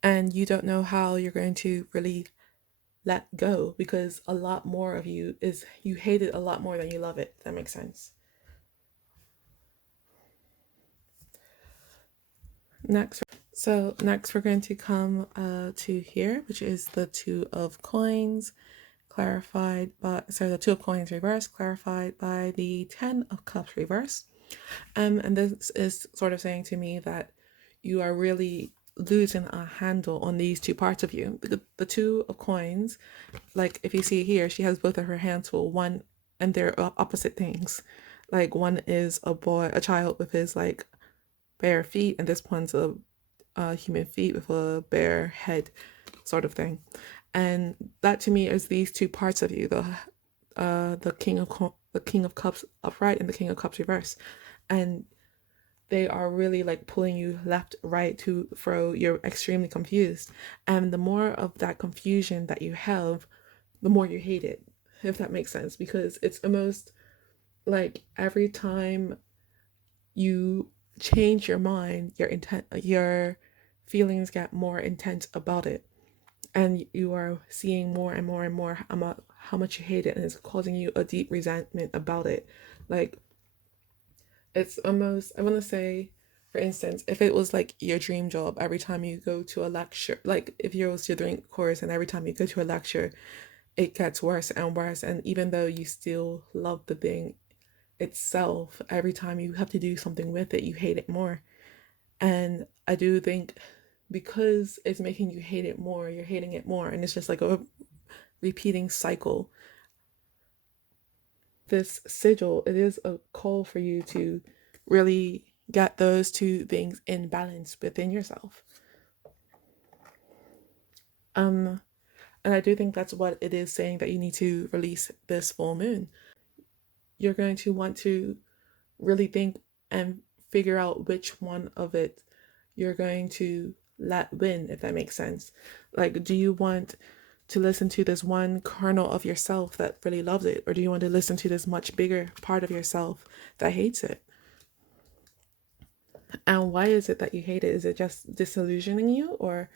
And you don't know how you're going to really let go, because a lot more of you is, you hate it a lot more than you love it, if that makes sense. Next we're going to come to here, which is the Two of Coins, clarified by, sorry, the Two of Coins reverse, clarified by the Ten of Cups reverse. And this is sort of saying to me that you are really losing a handle on these two parts of you. The Two of Coins, like if you see here, she has both of her hands full, one, and they're opposite things. Like one is a child with his like bare feet, and this one's a human feet with a bare head, sort of thing. And that to me is these two parts of you, the King of Cups upright and the King of Cups reverse, and they are really like pulling you left, right, to fro. You're extremely confused, and the more of that confusion that you have, the more you hate it, if that makes sense, because it's almost like every time you change your mind, your feelings get more intense about it, and you are seeing more and more and more about how much you hate it, and it's causing you a deep resentment about it. Like it's almost, I want to say, for instance, if it was like your dream job, every time you go to a lecture, like if you was your dream course and every time you go to a lecture it gets worse and worse, and even though you still love the thing itself, every time you have to do something with it you hate it more. And I do think because it's making you hate it more, you're hating it more, and it's just like a repeating cycle. This sigil, it is a call for you to really get those two things in balance within yourself. And I do think that's what it is saying, that you need to release this full moon. You're going to want to really think and figure out which one of it you're going to let win, if that makes sense. Like, do you want to listen to this one kernel of yourself that really loves it? Or do you want to listen to this much bigger part of yourself that hates it? And why is it that you hate it? Is it just disillusioning you? Or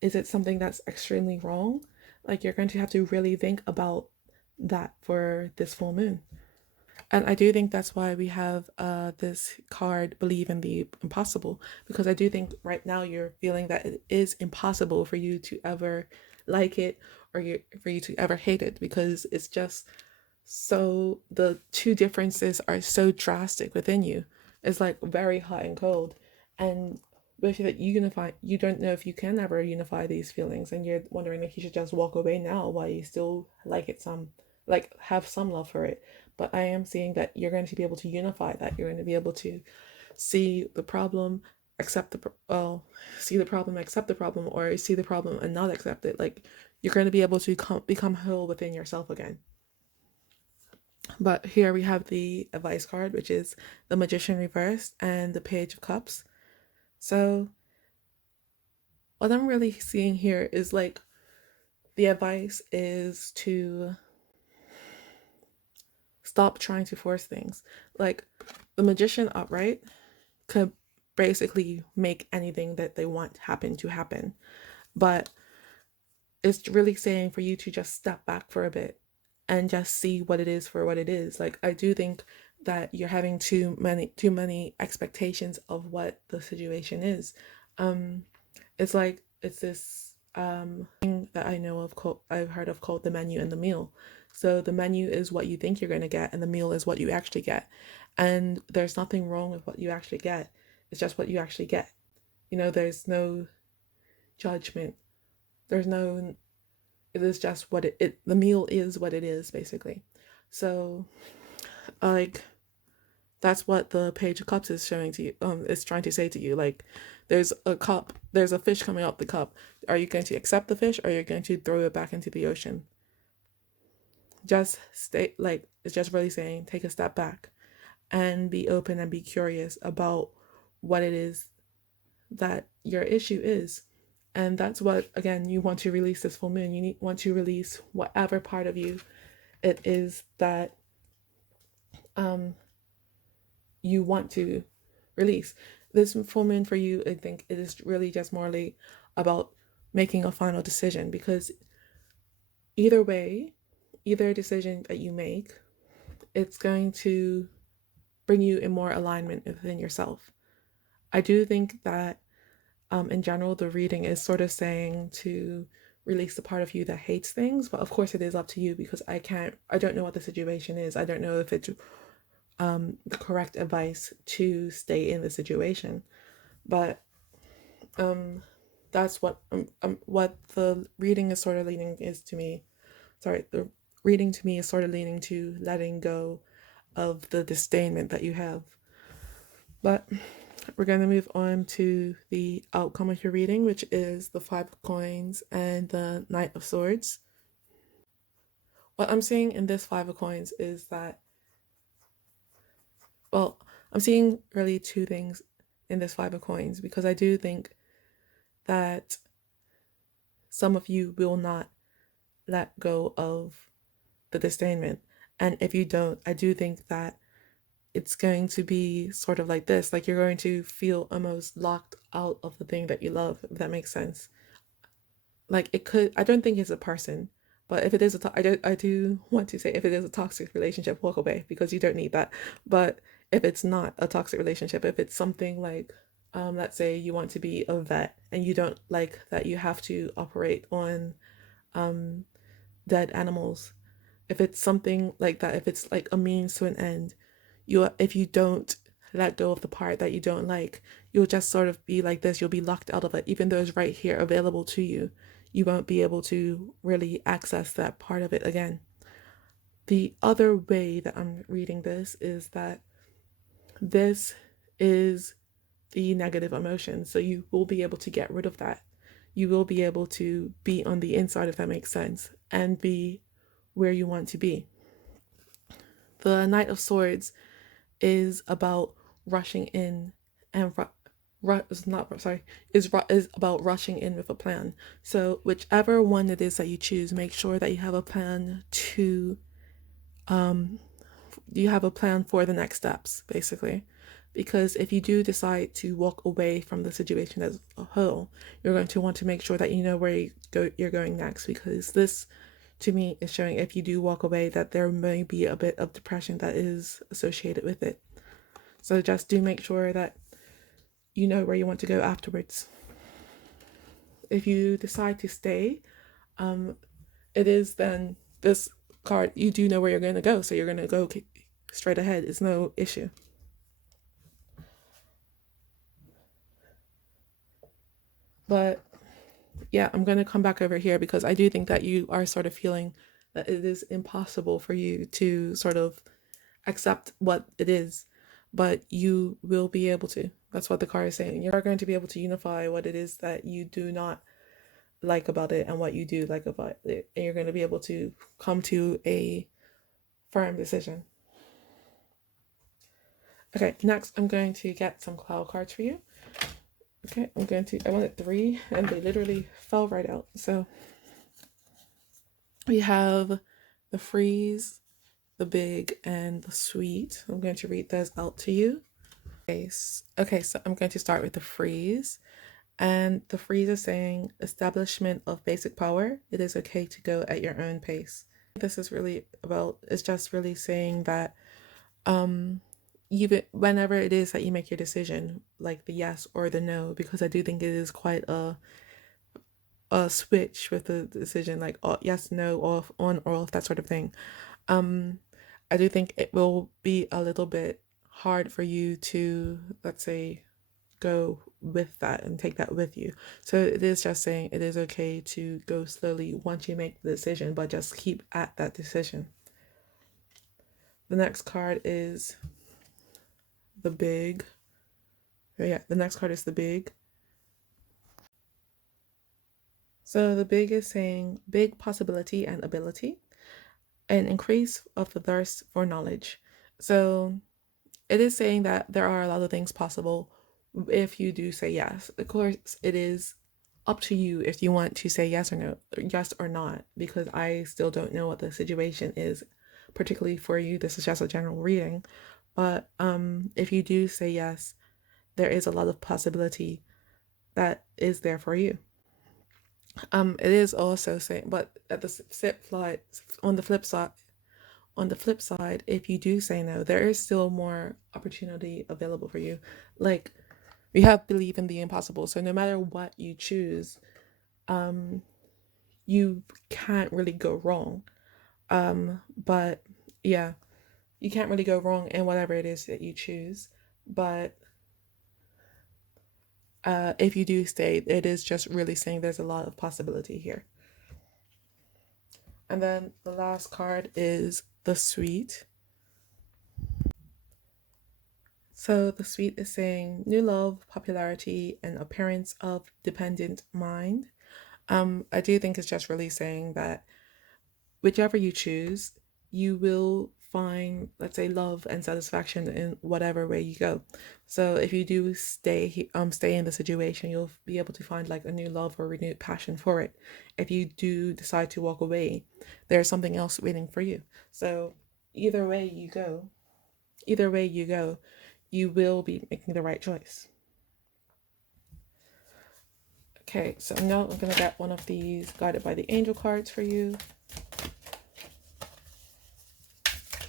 is it something that's extremely wrong? Like, you're going to have to really think about that for this full moon. And I do think that's why we have this card, Believe in the Impossible, because I do think right now you're feeling that it is impossible for you to ever like it, or for you to ever hate it, because it's just so, the two differences are so drastic within you. It's like very hot and cold. And with that unify, you don't know if you can ever unify these feelings, and you're wondering if you should just walk away now while you still like it some, like have some love for it. But I am seeing that you're going to be able to unify that. You're going to be able to see the problem, accept the see the problem, accept the problem, or see the problem and not accept it. Like, you're going to be able to become whole within yourself again. But here we have the advice card, which is the Magician reversed and the Page of Cups. So what I'm really seeing here is like, the advice is to stop trying to force things. Like, the Magician upright could basically make anything that they want happen to happen. But it's really saying for you to just step back for a bit and just see what it is for what it is. Like, I do think that you're having too many expectations of what the situation is. It's like, it's this thing that I know of, I've heard of, called the menu and the meal. So the menu is what you think you're going to get, and the meal is what you actually get. And there's nothing wrong with what you actually get. It's just what you actually get. You know, there's no judgment. There's no, it is just what the meal is what it is, basically. So, like, that's what the Page of Cups is showing to you. Is trying to say to you, like, there's a fish coming up the cup. Are you going to accept the fish, or are you going to throw it back into the ocean? Just stay, like, it's just really saying, take a step back and be open and be curious about what it is that your issue is. And that's what, again, you want to release this full moon. You want to release whatever part of you it is that you want to release. This full moon for you, I think it is really just morely about making a final decision, because either way, either decision that you make, it's going to bring you in more alignment within yourself. I do think that in general, the reading is sort of saying to release the part of you that hates things, but of course it is up to you, because I don't know what the situation is. I don't know if it's the correct advice to stay in the situation, but that's what the reading is sort of leaning is to me. Sorry, the reading to me is sort of leaning to letting go of the disdainment that you have. But we're going to move on to the outcome of your reading, which is the Five of Coins and the Knight of Swords. What I'm seeing in this Five of Coins is that, well, I'm seeing really two things in this Five of Coins, because I do think that some of you will not let go of the disdainment. And if you don't, I do think that it's going to be sort of like this, like, you're going to feel almost locked out of the thing that you love, if that makes sense. Like, it could, I don't think it's a person, but if it is I do want to say, if it is a toxic relationship, walk away, because you don't need that. But if it's not a toxic relationship, if it's something like, let's say you want to be a vet and you don't like that you have to operate on dead animals, if it's something like that, if it's like a means to an end, if you don't let go of the part that you don't like, you'll just sort of be like this. You'll be locked out of it, even though it's right here available to you. You won't be able to really access that part of it again. The other way that I'm reading this is that this is the negative emotion, so you will be able to get rid of that. you will be able to be on the inside, if that makes sense, and be where you want to be. The Knight of Swords is about rushing in and is about rushing in with a plan. So whichever one it is that you choose, make sure that you have a plan for the next steps, basically. Because if you do decide to walk away from the situation as a whole, you're going to want to make sure that you know where you're going next, because this, to me, is showing if you do walk away that there may be a bit of depression that is associated with it. So just do make sure that you know where you want to go afterwards. If you decide to stay, it is then this card, you do know where you're going to go, so you're going to go straight ahead. It's no issue. But yeah, I'm going to come back over here because I do think that you are sort of feeling that it is impossible for you to sort of accept what it is, but you will be able to. That's what the card is saying. You're going to be able to unify what it is that you do not like about it and what you do like about it, and you're going to be able to come to a firm decision. Okay, next I'm going to get some Clow Cards for you. Okay, I wanted 3 and they literally fell right out. So we have the Freeze, the Big, and the Sweet. I'm going to read those out to you. Okay, so I'm going to start with the Freeze. And the Freeze is saying establishment of basic power. It is okay to go at your own pace. This is really it's just really saying that even whenever it is that you make your decision, like the yes or the no, because I do think it is quite a switch with the decision, like yes, no, off, on or off, that sort of thing. I do think it will be a little bit hard for you to, let's say, go with that and take that with you. So it is just saying it is okay to go slowly once you make the decision, but just keep at that decision. The next card is the Big. The next card is the Big. So the Big is saying big possibility and ability, an increase of the thirst for knowledge. So it is saying that there are a lot of things possible if you do say yes. Of course, it is up to you if you want to say yes or no, yes or not, because I still don't know what the situation is, particularly for you. This is just a general reading. But if you do say yes, there is a lot of possibility that is there for you. It is also saying, but at the on the flip side, if you do say no, there is still more opportunity available for you. Like, we have belief in the impossible. So no matter what you choose, you can't really go wrong. But yeah, you can't really go wrong in whatever it is that you choose. But if you do stay, it is just really saying there's a lot of possibility here. And then the last card is the Sweet. So the Sweet is saying new love, popularity, and appearance of dependent mind. I do think it's just really saying that whichever you choose, you will find, let's say, love and satisfaction in whatever way you go. So if you do stay in the situation, you'll be able to find like a new love or renewed passion for it. If you do decide to walk away, there's something else waiting for you. So either way you go, you will be making the right choice. Okay, so now I'm going to get one of these guided by the angel cards for you.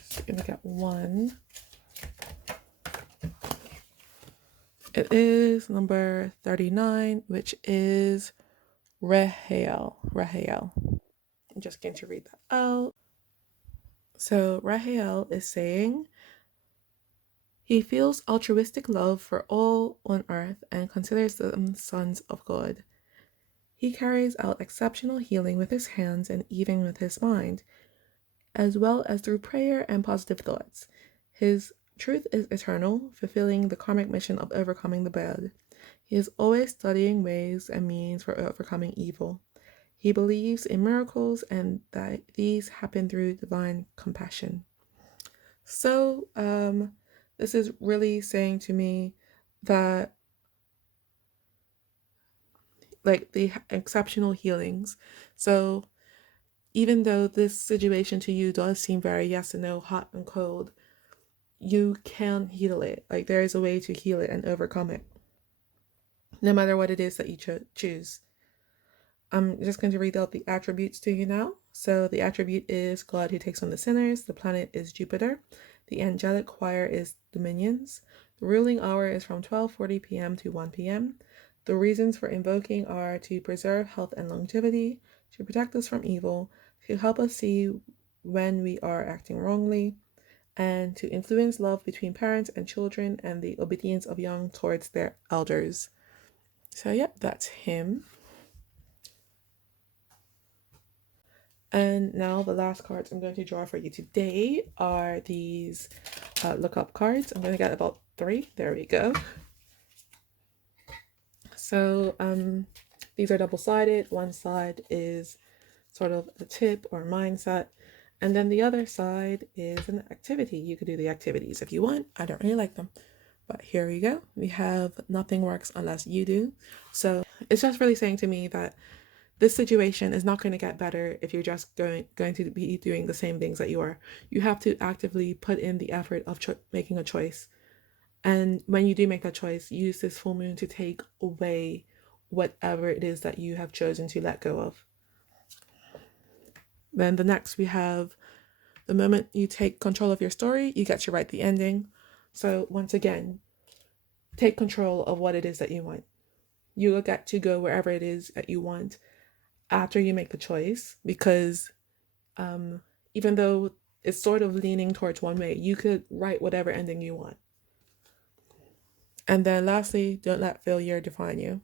So I'm going to get one. It is number 39, which is Rahael. I'm just going to read that out. So Rahael is saying, he feels altruistic love for all on earth and considers them sons of God. He carries out exceptional healing with his hands and even with his mind, as well as through prayer and positive thoughts. His truth is eternal, fulfilling the karmic mission of overcoming the bad. He is always studying ways and means for overcoming evil. He believes in miracles and that these happen through divine compassion. So, this is really saying to me that, like, the exceptional healings. So, even though this situation to you does seem very yes and no, hot and cold, you can heal it. Like, there is a way to heal it and overcome it, no matter what it is that you choose. I'm just going to read out the attributes to you now. So the attribute is God who takes on the sinners. The planet is Jupiter. The angelic choir is the minions. The ruling hour is from 12:40 p.m. to 1 p.m. The reasons for invoking are to preserve health and longevity, to protect us from evil, to help us see when we are acting wrongly, and to influence love between parents and children and the obedience of young towards their elders. So yep, that's him. And now the last cards I'm going to draw for you today are these lookup cards. I'm going to get about 3. There we go. So these are double-sided. One side is sort of a tip or mindset, and then the other side is an activity. You could do the activities if you want. I don't really like them, but here we go. We have nothing works unless you do. So it's just really saying to me that this situation is not going to get better if you're just going to be doing the same things that you are. You have to actively put in the effort of making a choice. And when you do make that choice, use this full moon to take away whatever it is that you have chosen to let go of. Then the next we have the moment you take control of your story, you get to write the ending. So once again, take control of what it is that you want. You will get to go wherever it is that you want after you make the choice, because even though it's sort of leaning towards one way, you could write whatever ending you want. And then lastly, don't let failure define you.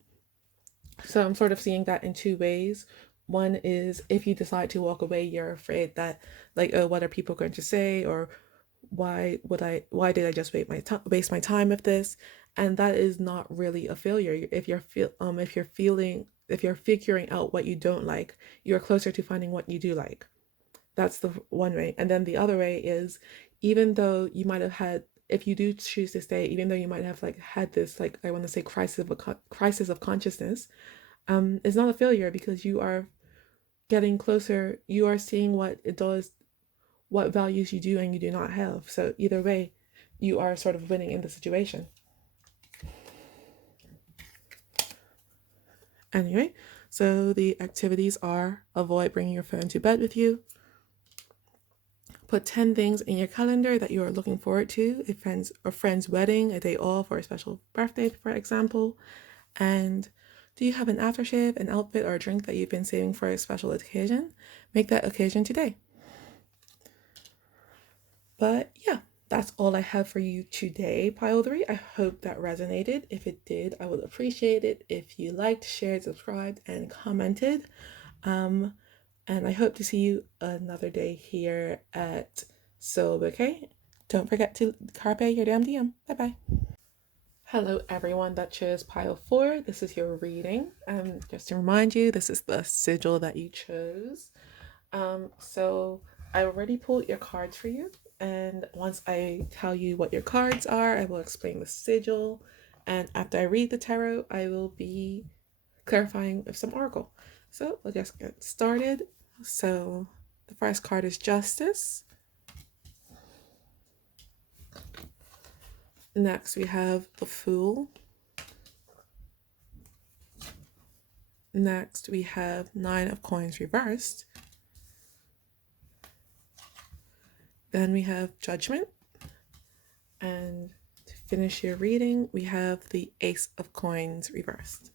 So I'm sort of seeing that in 2 ways. One is if you decide to walk away, you're afraid that, like, oh, what are people going to say, or why did I just waste my time with this? And that is not really a failure. If you're figuring out what you don't like, you're closer to finding what you do like. That's the one way. And then the other way is, even though you might have had, if you do choose to stay, even though you might have like had this, like, I want to say crisis of consciousness, it's not a failure, because you are getting closer. You are seeing what it does, what values you do and you do not have. So either way, you are sort of winning in the situation. Anyway, so the activities are: avoid bringing your phone to bed with you. Put 10 things in your calendar that you are looking forward to: a friend's wedding, a day off, or a special birthday, for example. And do you have an aftershave, an outfit, or a drink that you've been saving for a special occasion? Make that occasion today. But yeah, that's all I have for you today, Pile 3. I hope that resonated. If it did, I would appreciate it if you liked, shared, subscribed, and commented. And I hope to see you another day here at Soul Bouquet. Don't forget to carpe your damn diem. Bye-bye. Hello, everyone that chose Pile 4. This is your reading. Just to remind you, this is the sigil that you chose. So I already pulled your cards for you. And once I tell you what your cards are, I will explain the sigil. And after I read the tarot, I will be clarifying with some oracle. So we'll just get started. So the first card is Justice. Next we have the Fool. Next we have 9 of Coins reversed. Then we have Judgment. And to finish your reading, we have the Ace of Coins reversed.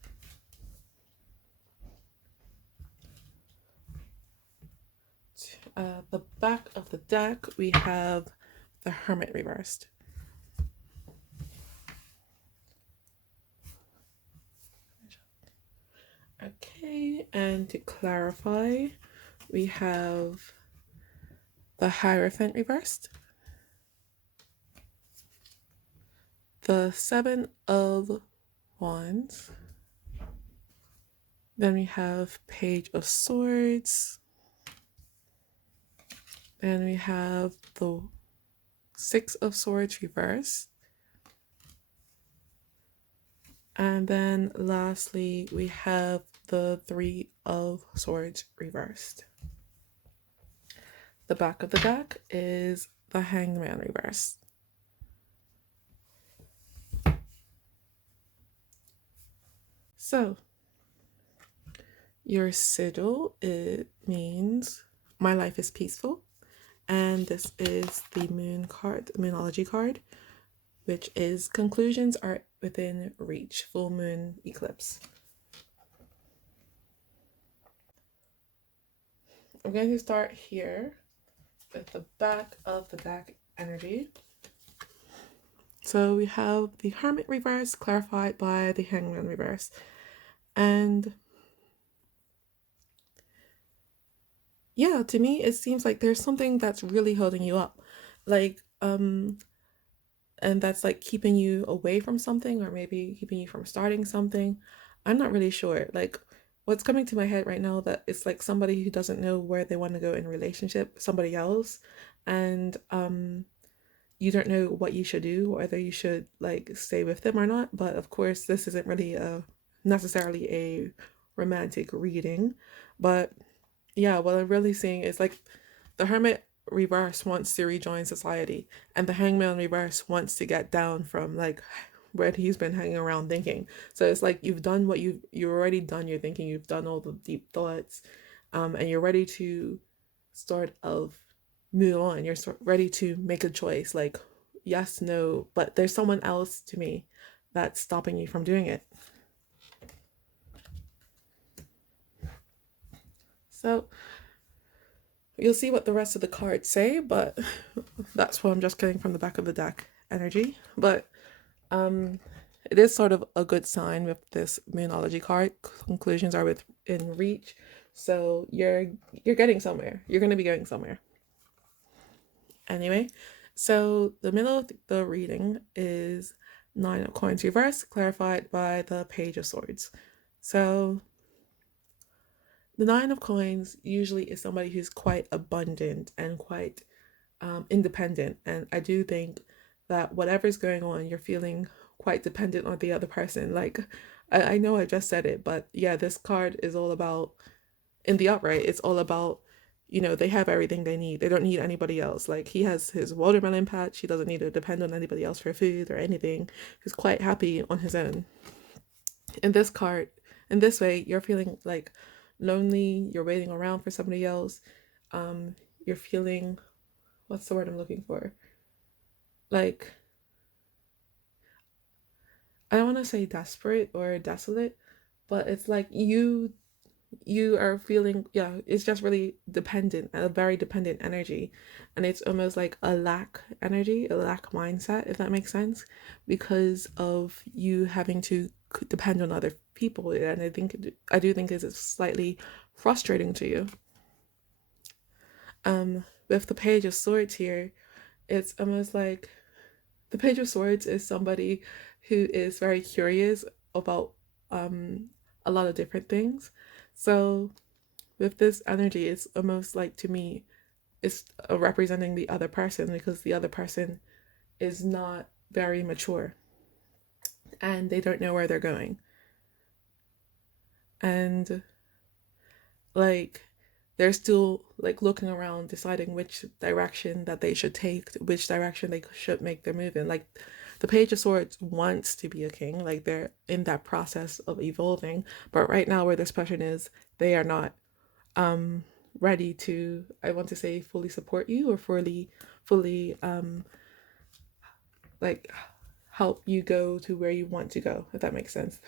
The back of the deck, we have the Hermit reversed. Okay, and to clarify, we have the Hierophant reversed, the 7 of Wands. Then we have Page of Swords. Then we have the Six of Swords reversed. And then lastly, we have the Three of Swords reversed. The back of the deck is the Hangman reversed. So, your sigil, it means my life is peaceful. And this is the Moon card, the Moonology card, which is conclusions are within reach, full moon eclipse. I'm going to start here with the back of the deck energy. So we have the Hermit reverse clarified by the Hangman reverse. And yeah, to me, it seems like there's something that's really holding you up. Like, and that's like keeping you away from something, or maybe keeping you from starting something. I'm not really sure. Like, what's coming to my head right now, that it's like somebody who doesn't know where they want to go in a relationship with somebody else, and you don't know what you should do, whether you should like stay with them or not. But of course, this isn't really necessarily a romantic reading. But yeah, what I'm really seeing is like the Hermit reverse wants to rejoin society, and the Hangman reverse wants to get down from like where he's been hanging around thinking. So it's like you've done what you've already done your thinking, you've done all the deep thoughts, and you're ready to sort of move on. You're ready to make a choice, like yes, no, but there's someone else to me that's stopping you from doing it. So you'll see what the rest of the cards say, but that's what I'm just getting from the back of the deck energy. But it is sort of a good sign with this Moonology card. Conclusions are within reach, so you're getting somewhere. You're going to be going somewhere. Anyway, so the middle of the reading is Nine of Coins reversed, clarified by the Page of Swords. So the Nine of Coins usually is somebody who's quite abundant and quite independent. And I do think that whatever's going on, you're feeling quite dependent on the other person. Like, I know I just said it, but yeah, this card is all about, in the upright, it's all about, you know, they have everything they need. They don't need anybody else. Like, he has his watermelon patch. He doesn't need to depend on anybody else for food or anything. He's quite happy on his own. In this card, in this way, you're feeling like lonely. You're waiting around for somebody else. You're feeling, what's the word I'm looking for? Like, I don't want to say desperate or desolate, but it's like you are feeling, yeah, it's just really dependent, a very dependent energy. And it's almost like a lack energy, a lack mindset, if that makes sense, because of you having to depend on other people. And I do think it's slightly frustrating to you. With the Page of Swords here, it's almost like the Page of Swords is somebody who is very curious about a lot of different things. So with this energy, it's almost like, to me, it's representing the other person, because the other person is not very mature and they don't know where they're going. And like, they're still like looking around, deciding which direction that they should take, which direction they should make their move in. Like, the Page of Swords wants to be a king, like they're in that process of evolving, but right now where this person is, they are not ready to, I want to say, fully support you, or fully like help you go to where you want to go, if that makes sense.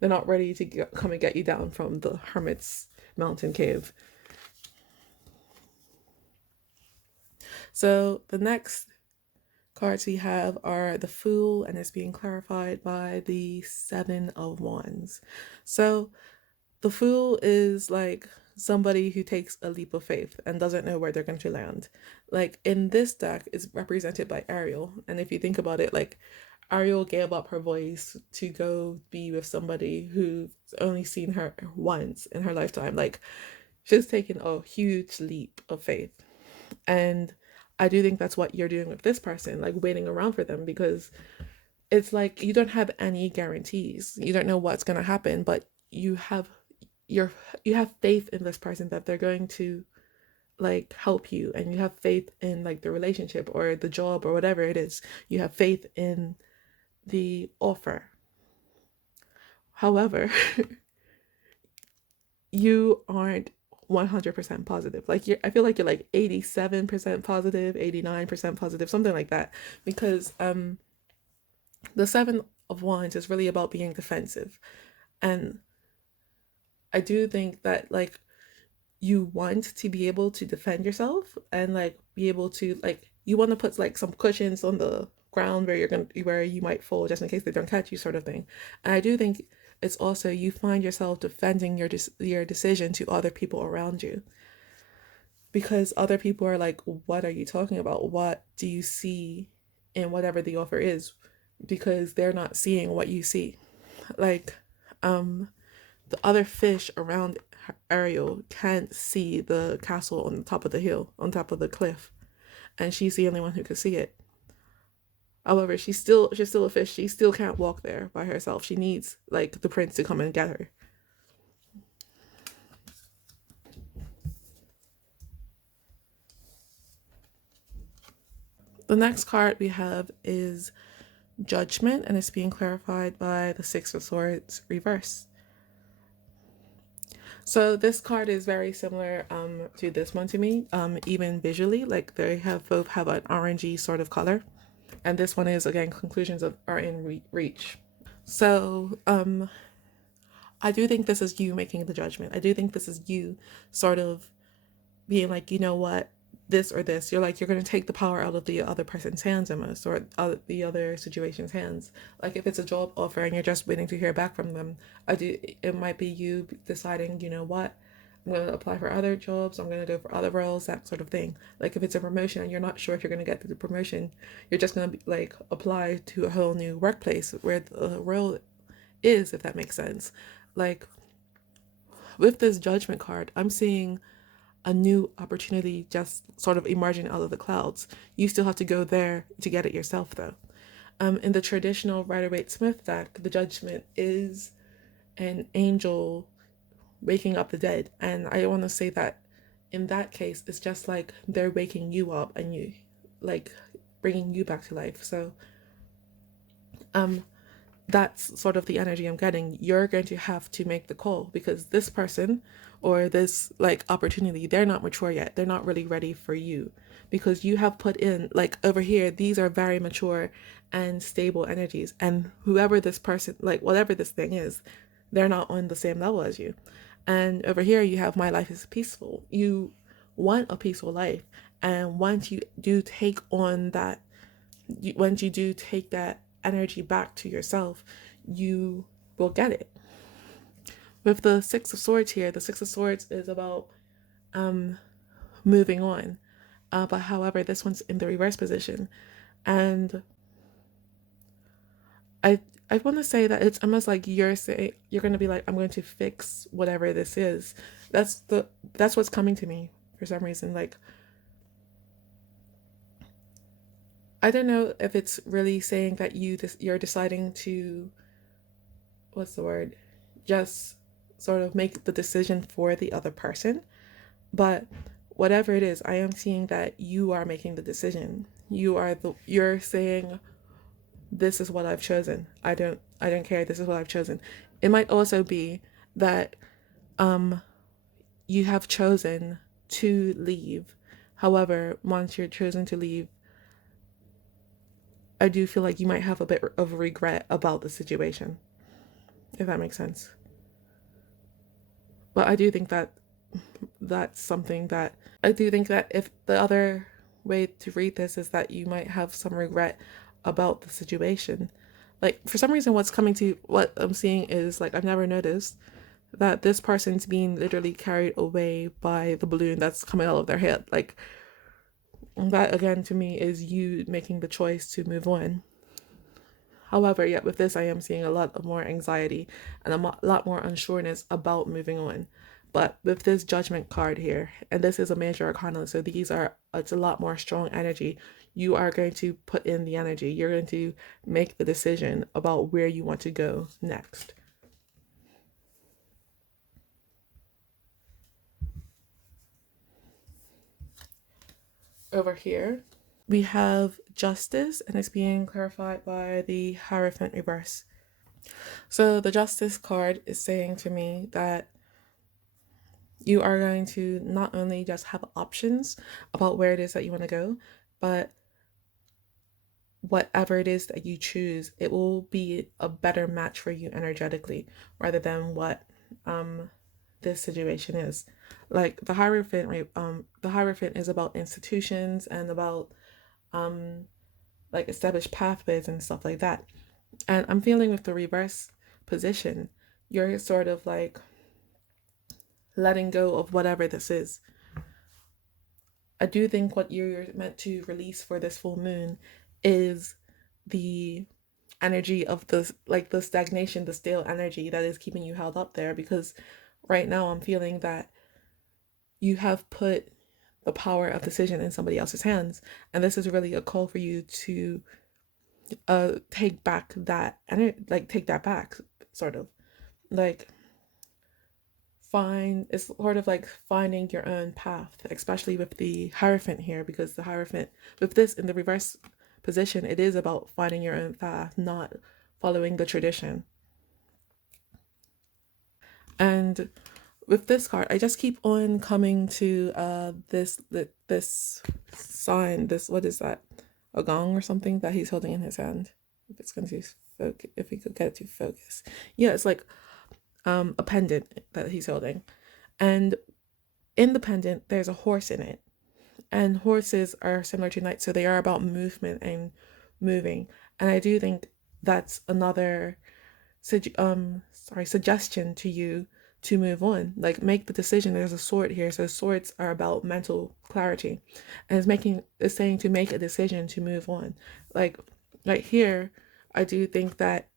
They're not ready to come and get you down from the Hermit's mountain cave. So the next cards we have are the Fool, and it's being clarified by the Seven of Wands. So the Fool is like somebody who takes a leap of faith and doesn't know where they're going to land. Like, in this deck is represented by Ariel, and if you think about it, like, Ariel gave up her voice to go be with somebody who's only seen her once in her lifetime. Like, she's taken a huge leap of faith. And I do think that's what you're doing with this person, like waiting around for them, because it's like you don't have any guarantees. You don't know what's going to happen, but your you have faith in this person that they're going to like help you, and you have faith in like the relationship or the job or whatever it is. You have faith in the offer. However, you aren't 100% positive. Like I feel like you're like 87% positive, 89% positive, something like that. Because the 7 of Wands is really about being defensive. And I do think that like you want to be able to defend yourself and like be able to like you want to put like some cushions on the ground where you might fall just in case they don't catch you, sort of thing. And I do think it's also you find yourself defending your decision to other people around you, because other people are like, what are you talking about? What do you see in whatever the offer is? Because they're not seeing what you see. Like the other fish around Ariel can't see the castle on the top of the hill, on top of the cliff, and she's the only one who can see it. However, she's still a fish. She still can't walk there by herself. She needs like the prince to come and get her. The next card we have is Judgment, and it's being clarified by the Six of Swords reverse. So this card is very similar to this one to me, even visually. Like they both have an orangey sort of color, and this one is again conclusions are in reach. So I do think this is you making the judgment. I do think this is you sort of being like, you know what, this or this. You're like, you're going to take the power out of the other person's hands almost, or the other situation's hands. Like if it's a job offer and you're just waiting to hear back from them, it might be you deciding, you know what, I'm going to apply for other jobs, I'm going to go for other roles, that sort of thing. Like if it's a promotion and you're not sure if you're going to get the promotion, you're just going to like apply to a whole new workplace where the role is, if that makes sense. Like with this Judgment card, I'm seeing a new opportunity just sort of emerging out of the clouds. You still have to go there to get it yourself, though. In the traditional Rider-Waite-Smith deck, the Judgment is an angel waking up the dead. And I want to say that in that case, it's just like they're waking you up and you, like, bringing you back to life. So, that's sort of the energy I'm getting. You're going to have to make the call because this person or this like opportunity, they're not mature yet. They're not really ready for you because you have put in like over here, these are very mature and stable energies. And whoever this person, like whatever this thing is, they're not on the same level as you. And over here, you have my life is peaceful. You want a peaceful life. And once you do take on that, once you do take that energy back to yourself, you will get it. With the Six of Swords here, the Six of Swords is about moving on. But however, this one's in the reverse position. And I want to say that it's almost like you're saying you're going to be like, I'm going to fix whatever this is. That's what's coming to me for some reason. Like, I don't know if it's really saying that you're deciding to, what's the word, just sort of make the decision for the other person. But whatever it is, I am seeing that you are making the decision. You're saying, this is what I've chosen. I don't care. This is what I've chosen. It might also be that you have chosen to leave. However, once you're chosen to leave, I do feel like you might have a bit of regret about the situation, if that makes sense. But I do think that that's something that I do think that if the other way to read this is that you might have some regret about the situation. Like for some reason what I'm seeing is like I've never noticed that this person's being literally carried away by the balloon that's coming out of their head. Like that again to me is you making the choice to move on. However, yet with this, I am seeing a lot of more anxiety and a lot more unsureness about moving on. But with this judgment card here, and this is a major arcana, so it's a lot more strong energy. You are going to put in the energy. You're going to make the decision about where you want to go next. Over here, we have justice, and it's being clarified by the Hierophant reverse. So the justice card is saying to me that you are going to not only just have options about where it is that you want to go, but whatever it is that you choose, it will be a better match for you energetically rather than what this situation is. Like the Hierophant is about institutions and about like established pathways and stuff like that. And I'm feeling with the reverse position, you're sort of like letting go of whatever this is. I do think what you're meant to release for this full moon is the energy of the stagnation, the stale energy that is keeping you held up there, because right now I'm feeling that you have put the power of decision in somebody else's hands, and this is really a call for you to take back that energy, like take that back, sort of like it's sort of like finding your own path, especially with the Hierophant here, because the Hierophant, with this in the reverse position, it is about finding your own path, not following the tradition. And with this card, I just keep on coming to this sign, this, what is that, a gong or something that he's holding in his hand. If it's going to focus, if we could get it to focus, yeah, it's like a pendant that he's holding, and in the pendant there's a horse in it, and horses are similar to knights, so they are about movement and moving. And I do think that's another suggestion to you to move on, like make the decision. There's a sword here, so swords are about mental clarity, and it's saying to make a decision to move on. Like right here, I do think that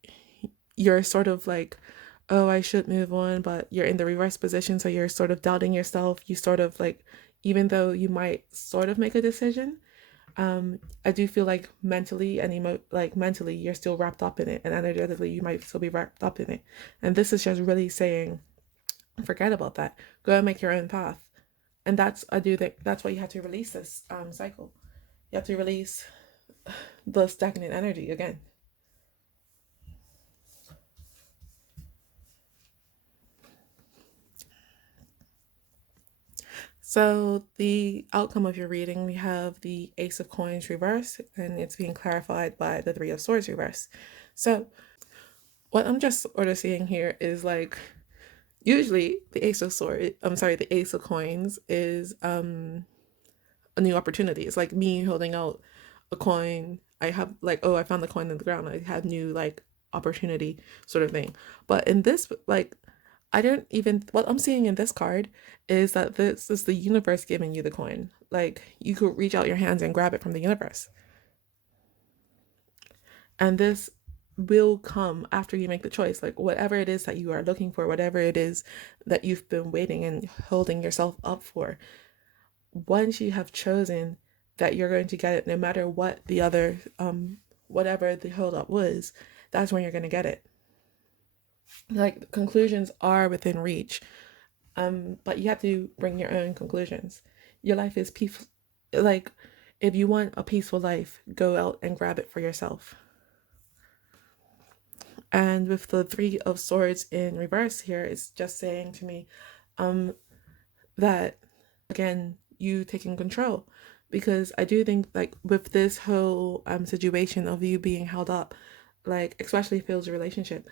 you're sort of like, oh, I should move on, but you're in the reverse position, so you're sort of doubting yourself. You sort of like, even though you might sort of make a decision, I do feel like mentally and mentally you're still wrapped up in it, and energetically you might still be wrapped up in it. And this is just really saying, forget about that. Go and make your own path. And I do think that's why you have to release this cycle. You have to release the stagnant energy again. So the outcome of your reading, we have the Ace of Coins reverse, and it's being clarified by the Three of Swords reverse. So what I'm just sort of seeing here is like, usually the the Ace of Coins is a new opportunity. It's like me holding out a coin. I have like, oh, I found the coin in the ground. I have new like opportunity sort of thing. But in this, like, I don't even, what I'm seeing in this card is that this is the universe giving you the coin. Like you could reach out your hands and grab it from the universe. And this will come after you make the choice. Like whatever it is that you are looking for, whatever it is that you've been waiting and holding yourself up for, once you have chosen that you're going to get it, no matter what the other, whatever the hold up was, that's when you're going to get it. Like conclusions are within reach, but you have to bring your own conclusions. Your life is peaceful. Like if you want a peaceful life, go out and grab it for yourself. And with the Three of Swords in reverse here, it's just saying to me that, again, you taking control. Because I do think, like, with this whole situation of you being held up, like, especially if it was a relationship,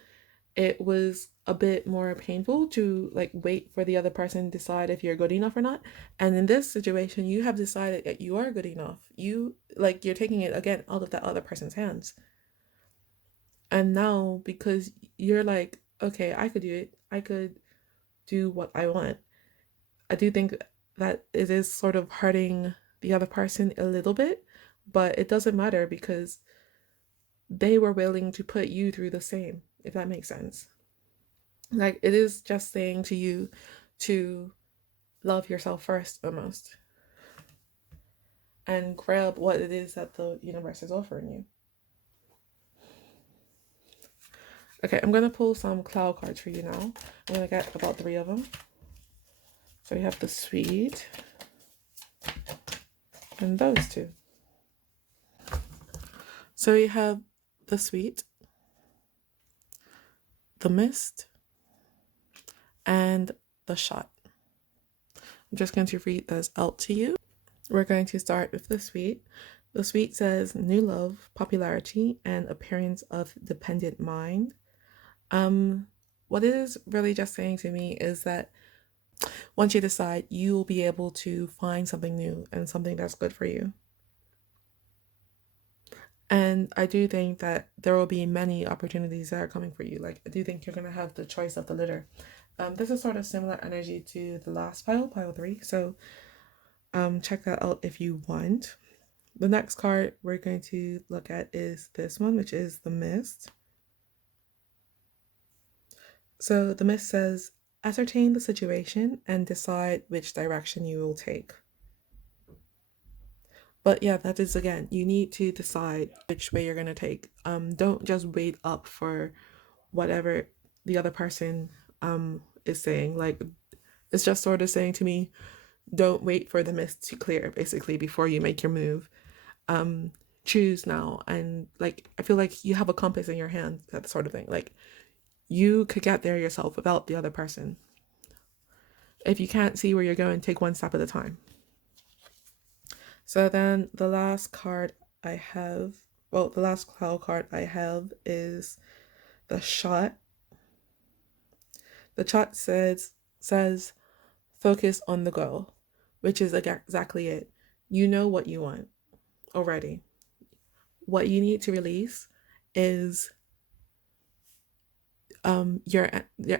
it was a bit more painful to, like, wait for the other person to decide if you're good enough or not. And in this situation, you have decided that you are good enough. You're taking it, again, out of that other person's hands. And now, because you're like, okay, I could do it, I could do what I want, I do think that it is sort of hurting the other person a little bit, but it doesn't matter because they were willing to put you through the same, if that makes sense. Like, it is just saying to you to love yourself first, almost, and grab what it is that the universe is offering you. Okay, I'm gonna pull some cloud cards for you now. I'm gonna get about 3 of them. So we have the sweet and those two. So we have the sweet, the mist, and the shot. I'm just going to read those out to you. We're going to start with the sweet. The sweet says new love, popularity, and appearance of dependent mind. What it is really just saying to me is that once you decide, you will be able to find something new and something that's good for you. And I do think that there will be many opportunities that are coming for you. Like, I do think you're going to have the choice of the litter. This is sort of similar energy to the last pile 3. So check that out if you want. The next card we're going to look at is this one, which is the mist. So the mist says, ascertain the situation and decide which direction you will take. But yeah, that is, again, you need to decide which way you're going to take. Don't just wait up for whatever the other person is saying. Like, it's just sort of saying to me, don't wait for the mist to clear, basically, before you make your move. Choose now. And like, I feel like you have a compass in your hand, that sort of thing. Like, you could get there yourself without the other person. If you can't see where you're going, take one step at a time. So then the last card I have, well, the last cloud card I have is the shot. The shot says focus on the goal, which is exactly it. You know what you want already. What you need to release is your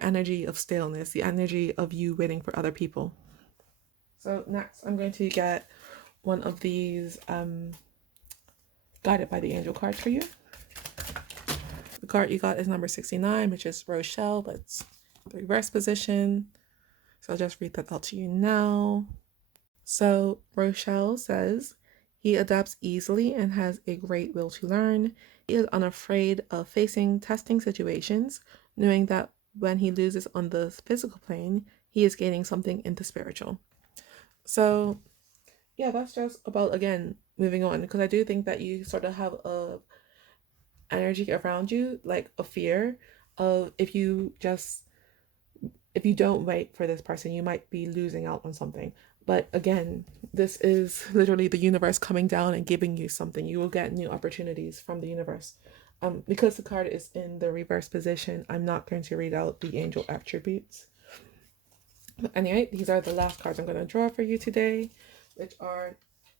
energy of staleness, the energy of you waiting for other people. So next, I'm going to get one of these guided by the angel cards for you. The card you got is number 69, which is Rochelle, but it's the reverse position. So I'll just read that out to you now. So Rochelle says, he adapts easily and has a great will to learn. He is unafraid of facing testing situations, knowing that when he loses on the physical plane, he is gaining something in the spiritual. So yeah, that's just about, again, moving on, because I do think that you sort of have a energy around you, like a fear of if you don't wait for this person, you might be losing out on something. But again, this is literally the universe coming down and giving you something. You will get new opportunities from the universe. Because the card is in the reverse position, I'm not going to read out the angel attributes. But anyway, these are the last cards I'm going to draw for you today, which are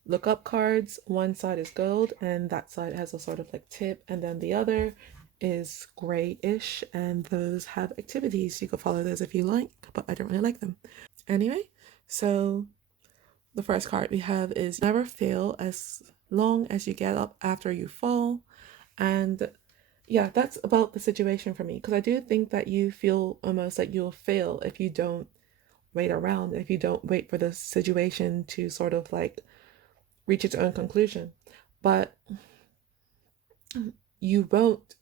look up cards. One side is gold, and that side has a sort of like tip, and then the other is grayish, and those have activities. You can follow those if you like, but I don't really like them. Anyway, so the first card we have is never fail as long as you get up after you fall. And yeah, that's about the situation for me, because I do think that you feel almost like you'll fail if you don't wait around, if you don't wait for the situation to sort of like reach its own conclusion. But you won't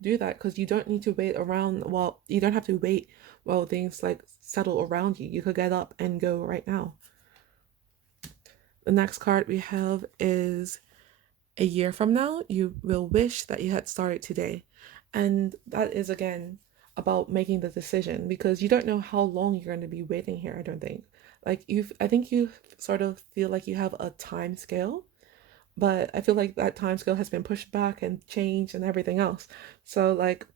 do that, because you don't need to wait around. Well, you don't have to wait while things like settle around you. You could get up and go right now. The next card we have is a year from now, you will wish that you had started today. And that is, again, about making the decision, because you don't know how long you're going to be waiting here, I don't think. Like, I think you sort of feel like you have a time scale, but I feel like that time scale has been pushed back and changed and everything else. So like,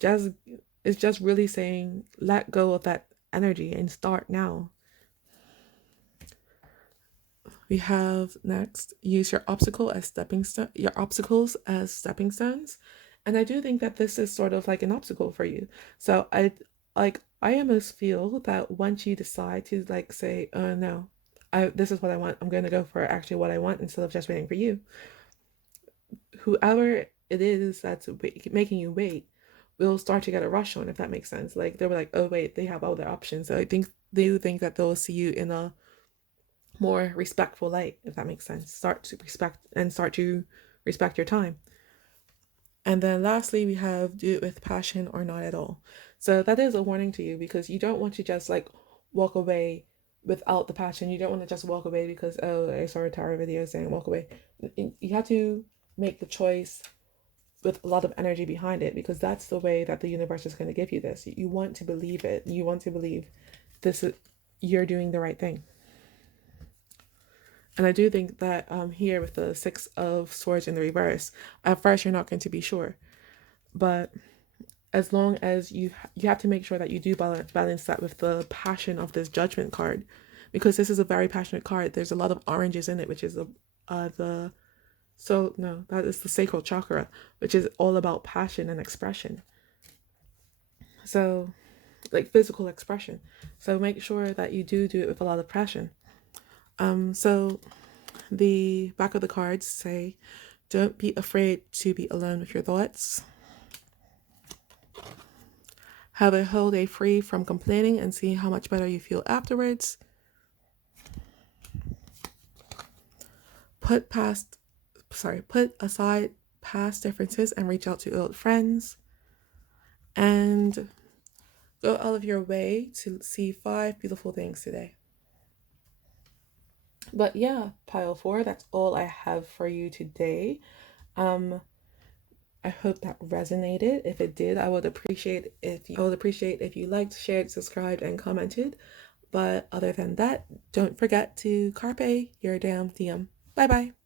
it's just really saying, let go of that energy and start now. We have next, use your obstacles as stepping stones. And I do think that this is sort of like an obstacle for you. So I almost feel that once you decide to like say, oh no, this is what I want, I'm going to go for actually what I want instead of just waiting for you. Whoever it is that's making you wait will start to get a rush on, if that makes sense. Like they'll be like, oh wait, they have other options. So I think they do think that they'll see you in a more respectful light, if that makes sense. Start to respect your time. And then lastly, we have do it with passion or not at all. So that is a warning to you, because you don't want to just like walk away without the passion. You don't want to just walk away because, oh, I saw a tarot video saying walk away. You have to make the choice with a lot of energy behind it, because that's the way that the universe is going to give you this. You want to believe it. You want to believe this is, you're doing the right thing. And I do think that here with the Six of Swords in the reverse, at first you're not going to be sure, but as long as you have to make sure that you do balance that with the passion of this Judgment card, because this is a very passionate card. There's a lot of oranges in it, which is that is the sacral chakra, which is all about passion and expression. So, like physical expression. So make sure that you do it with a lot of passion. So the back of the cards say, don't be afraid to be alone with your thoughts. Have a whole day free from complaining and see how much better you feel afterwards. Put aside past differences and reach out to old friends. And go out of your way to see 5 beautiful things today. But yeah, pile 4, that's all I have for you today. I hope that resonated. If it did, I would appreciate if you liked, shared, subscribed, and commented. But other than that, don't forget to carpe your damn diem. Bye bye.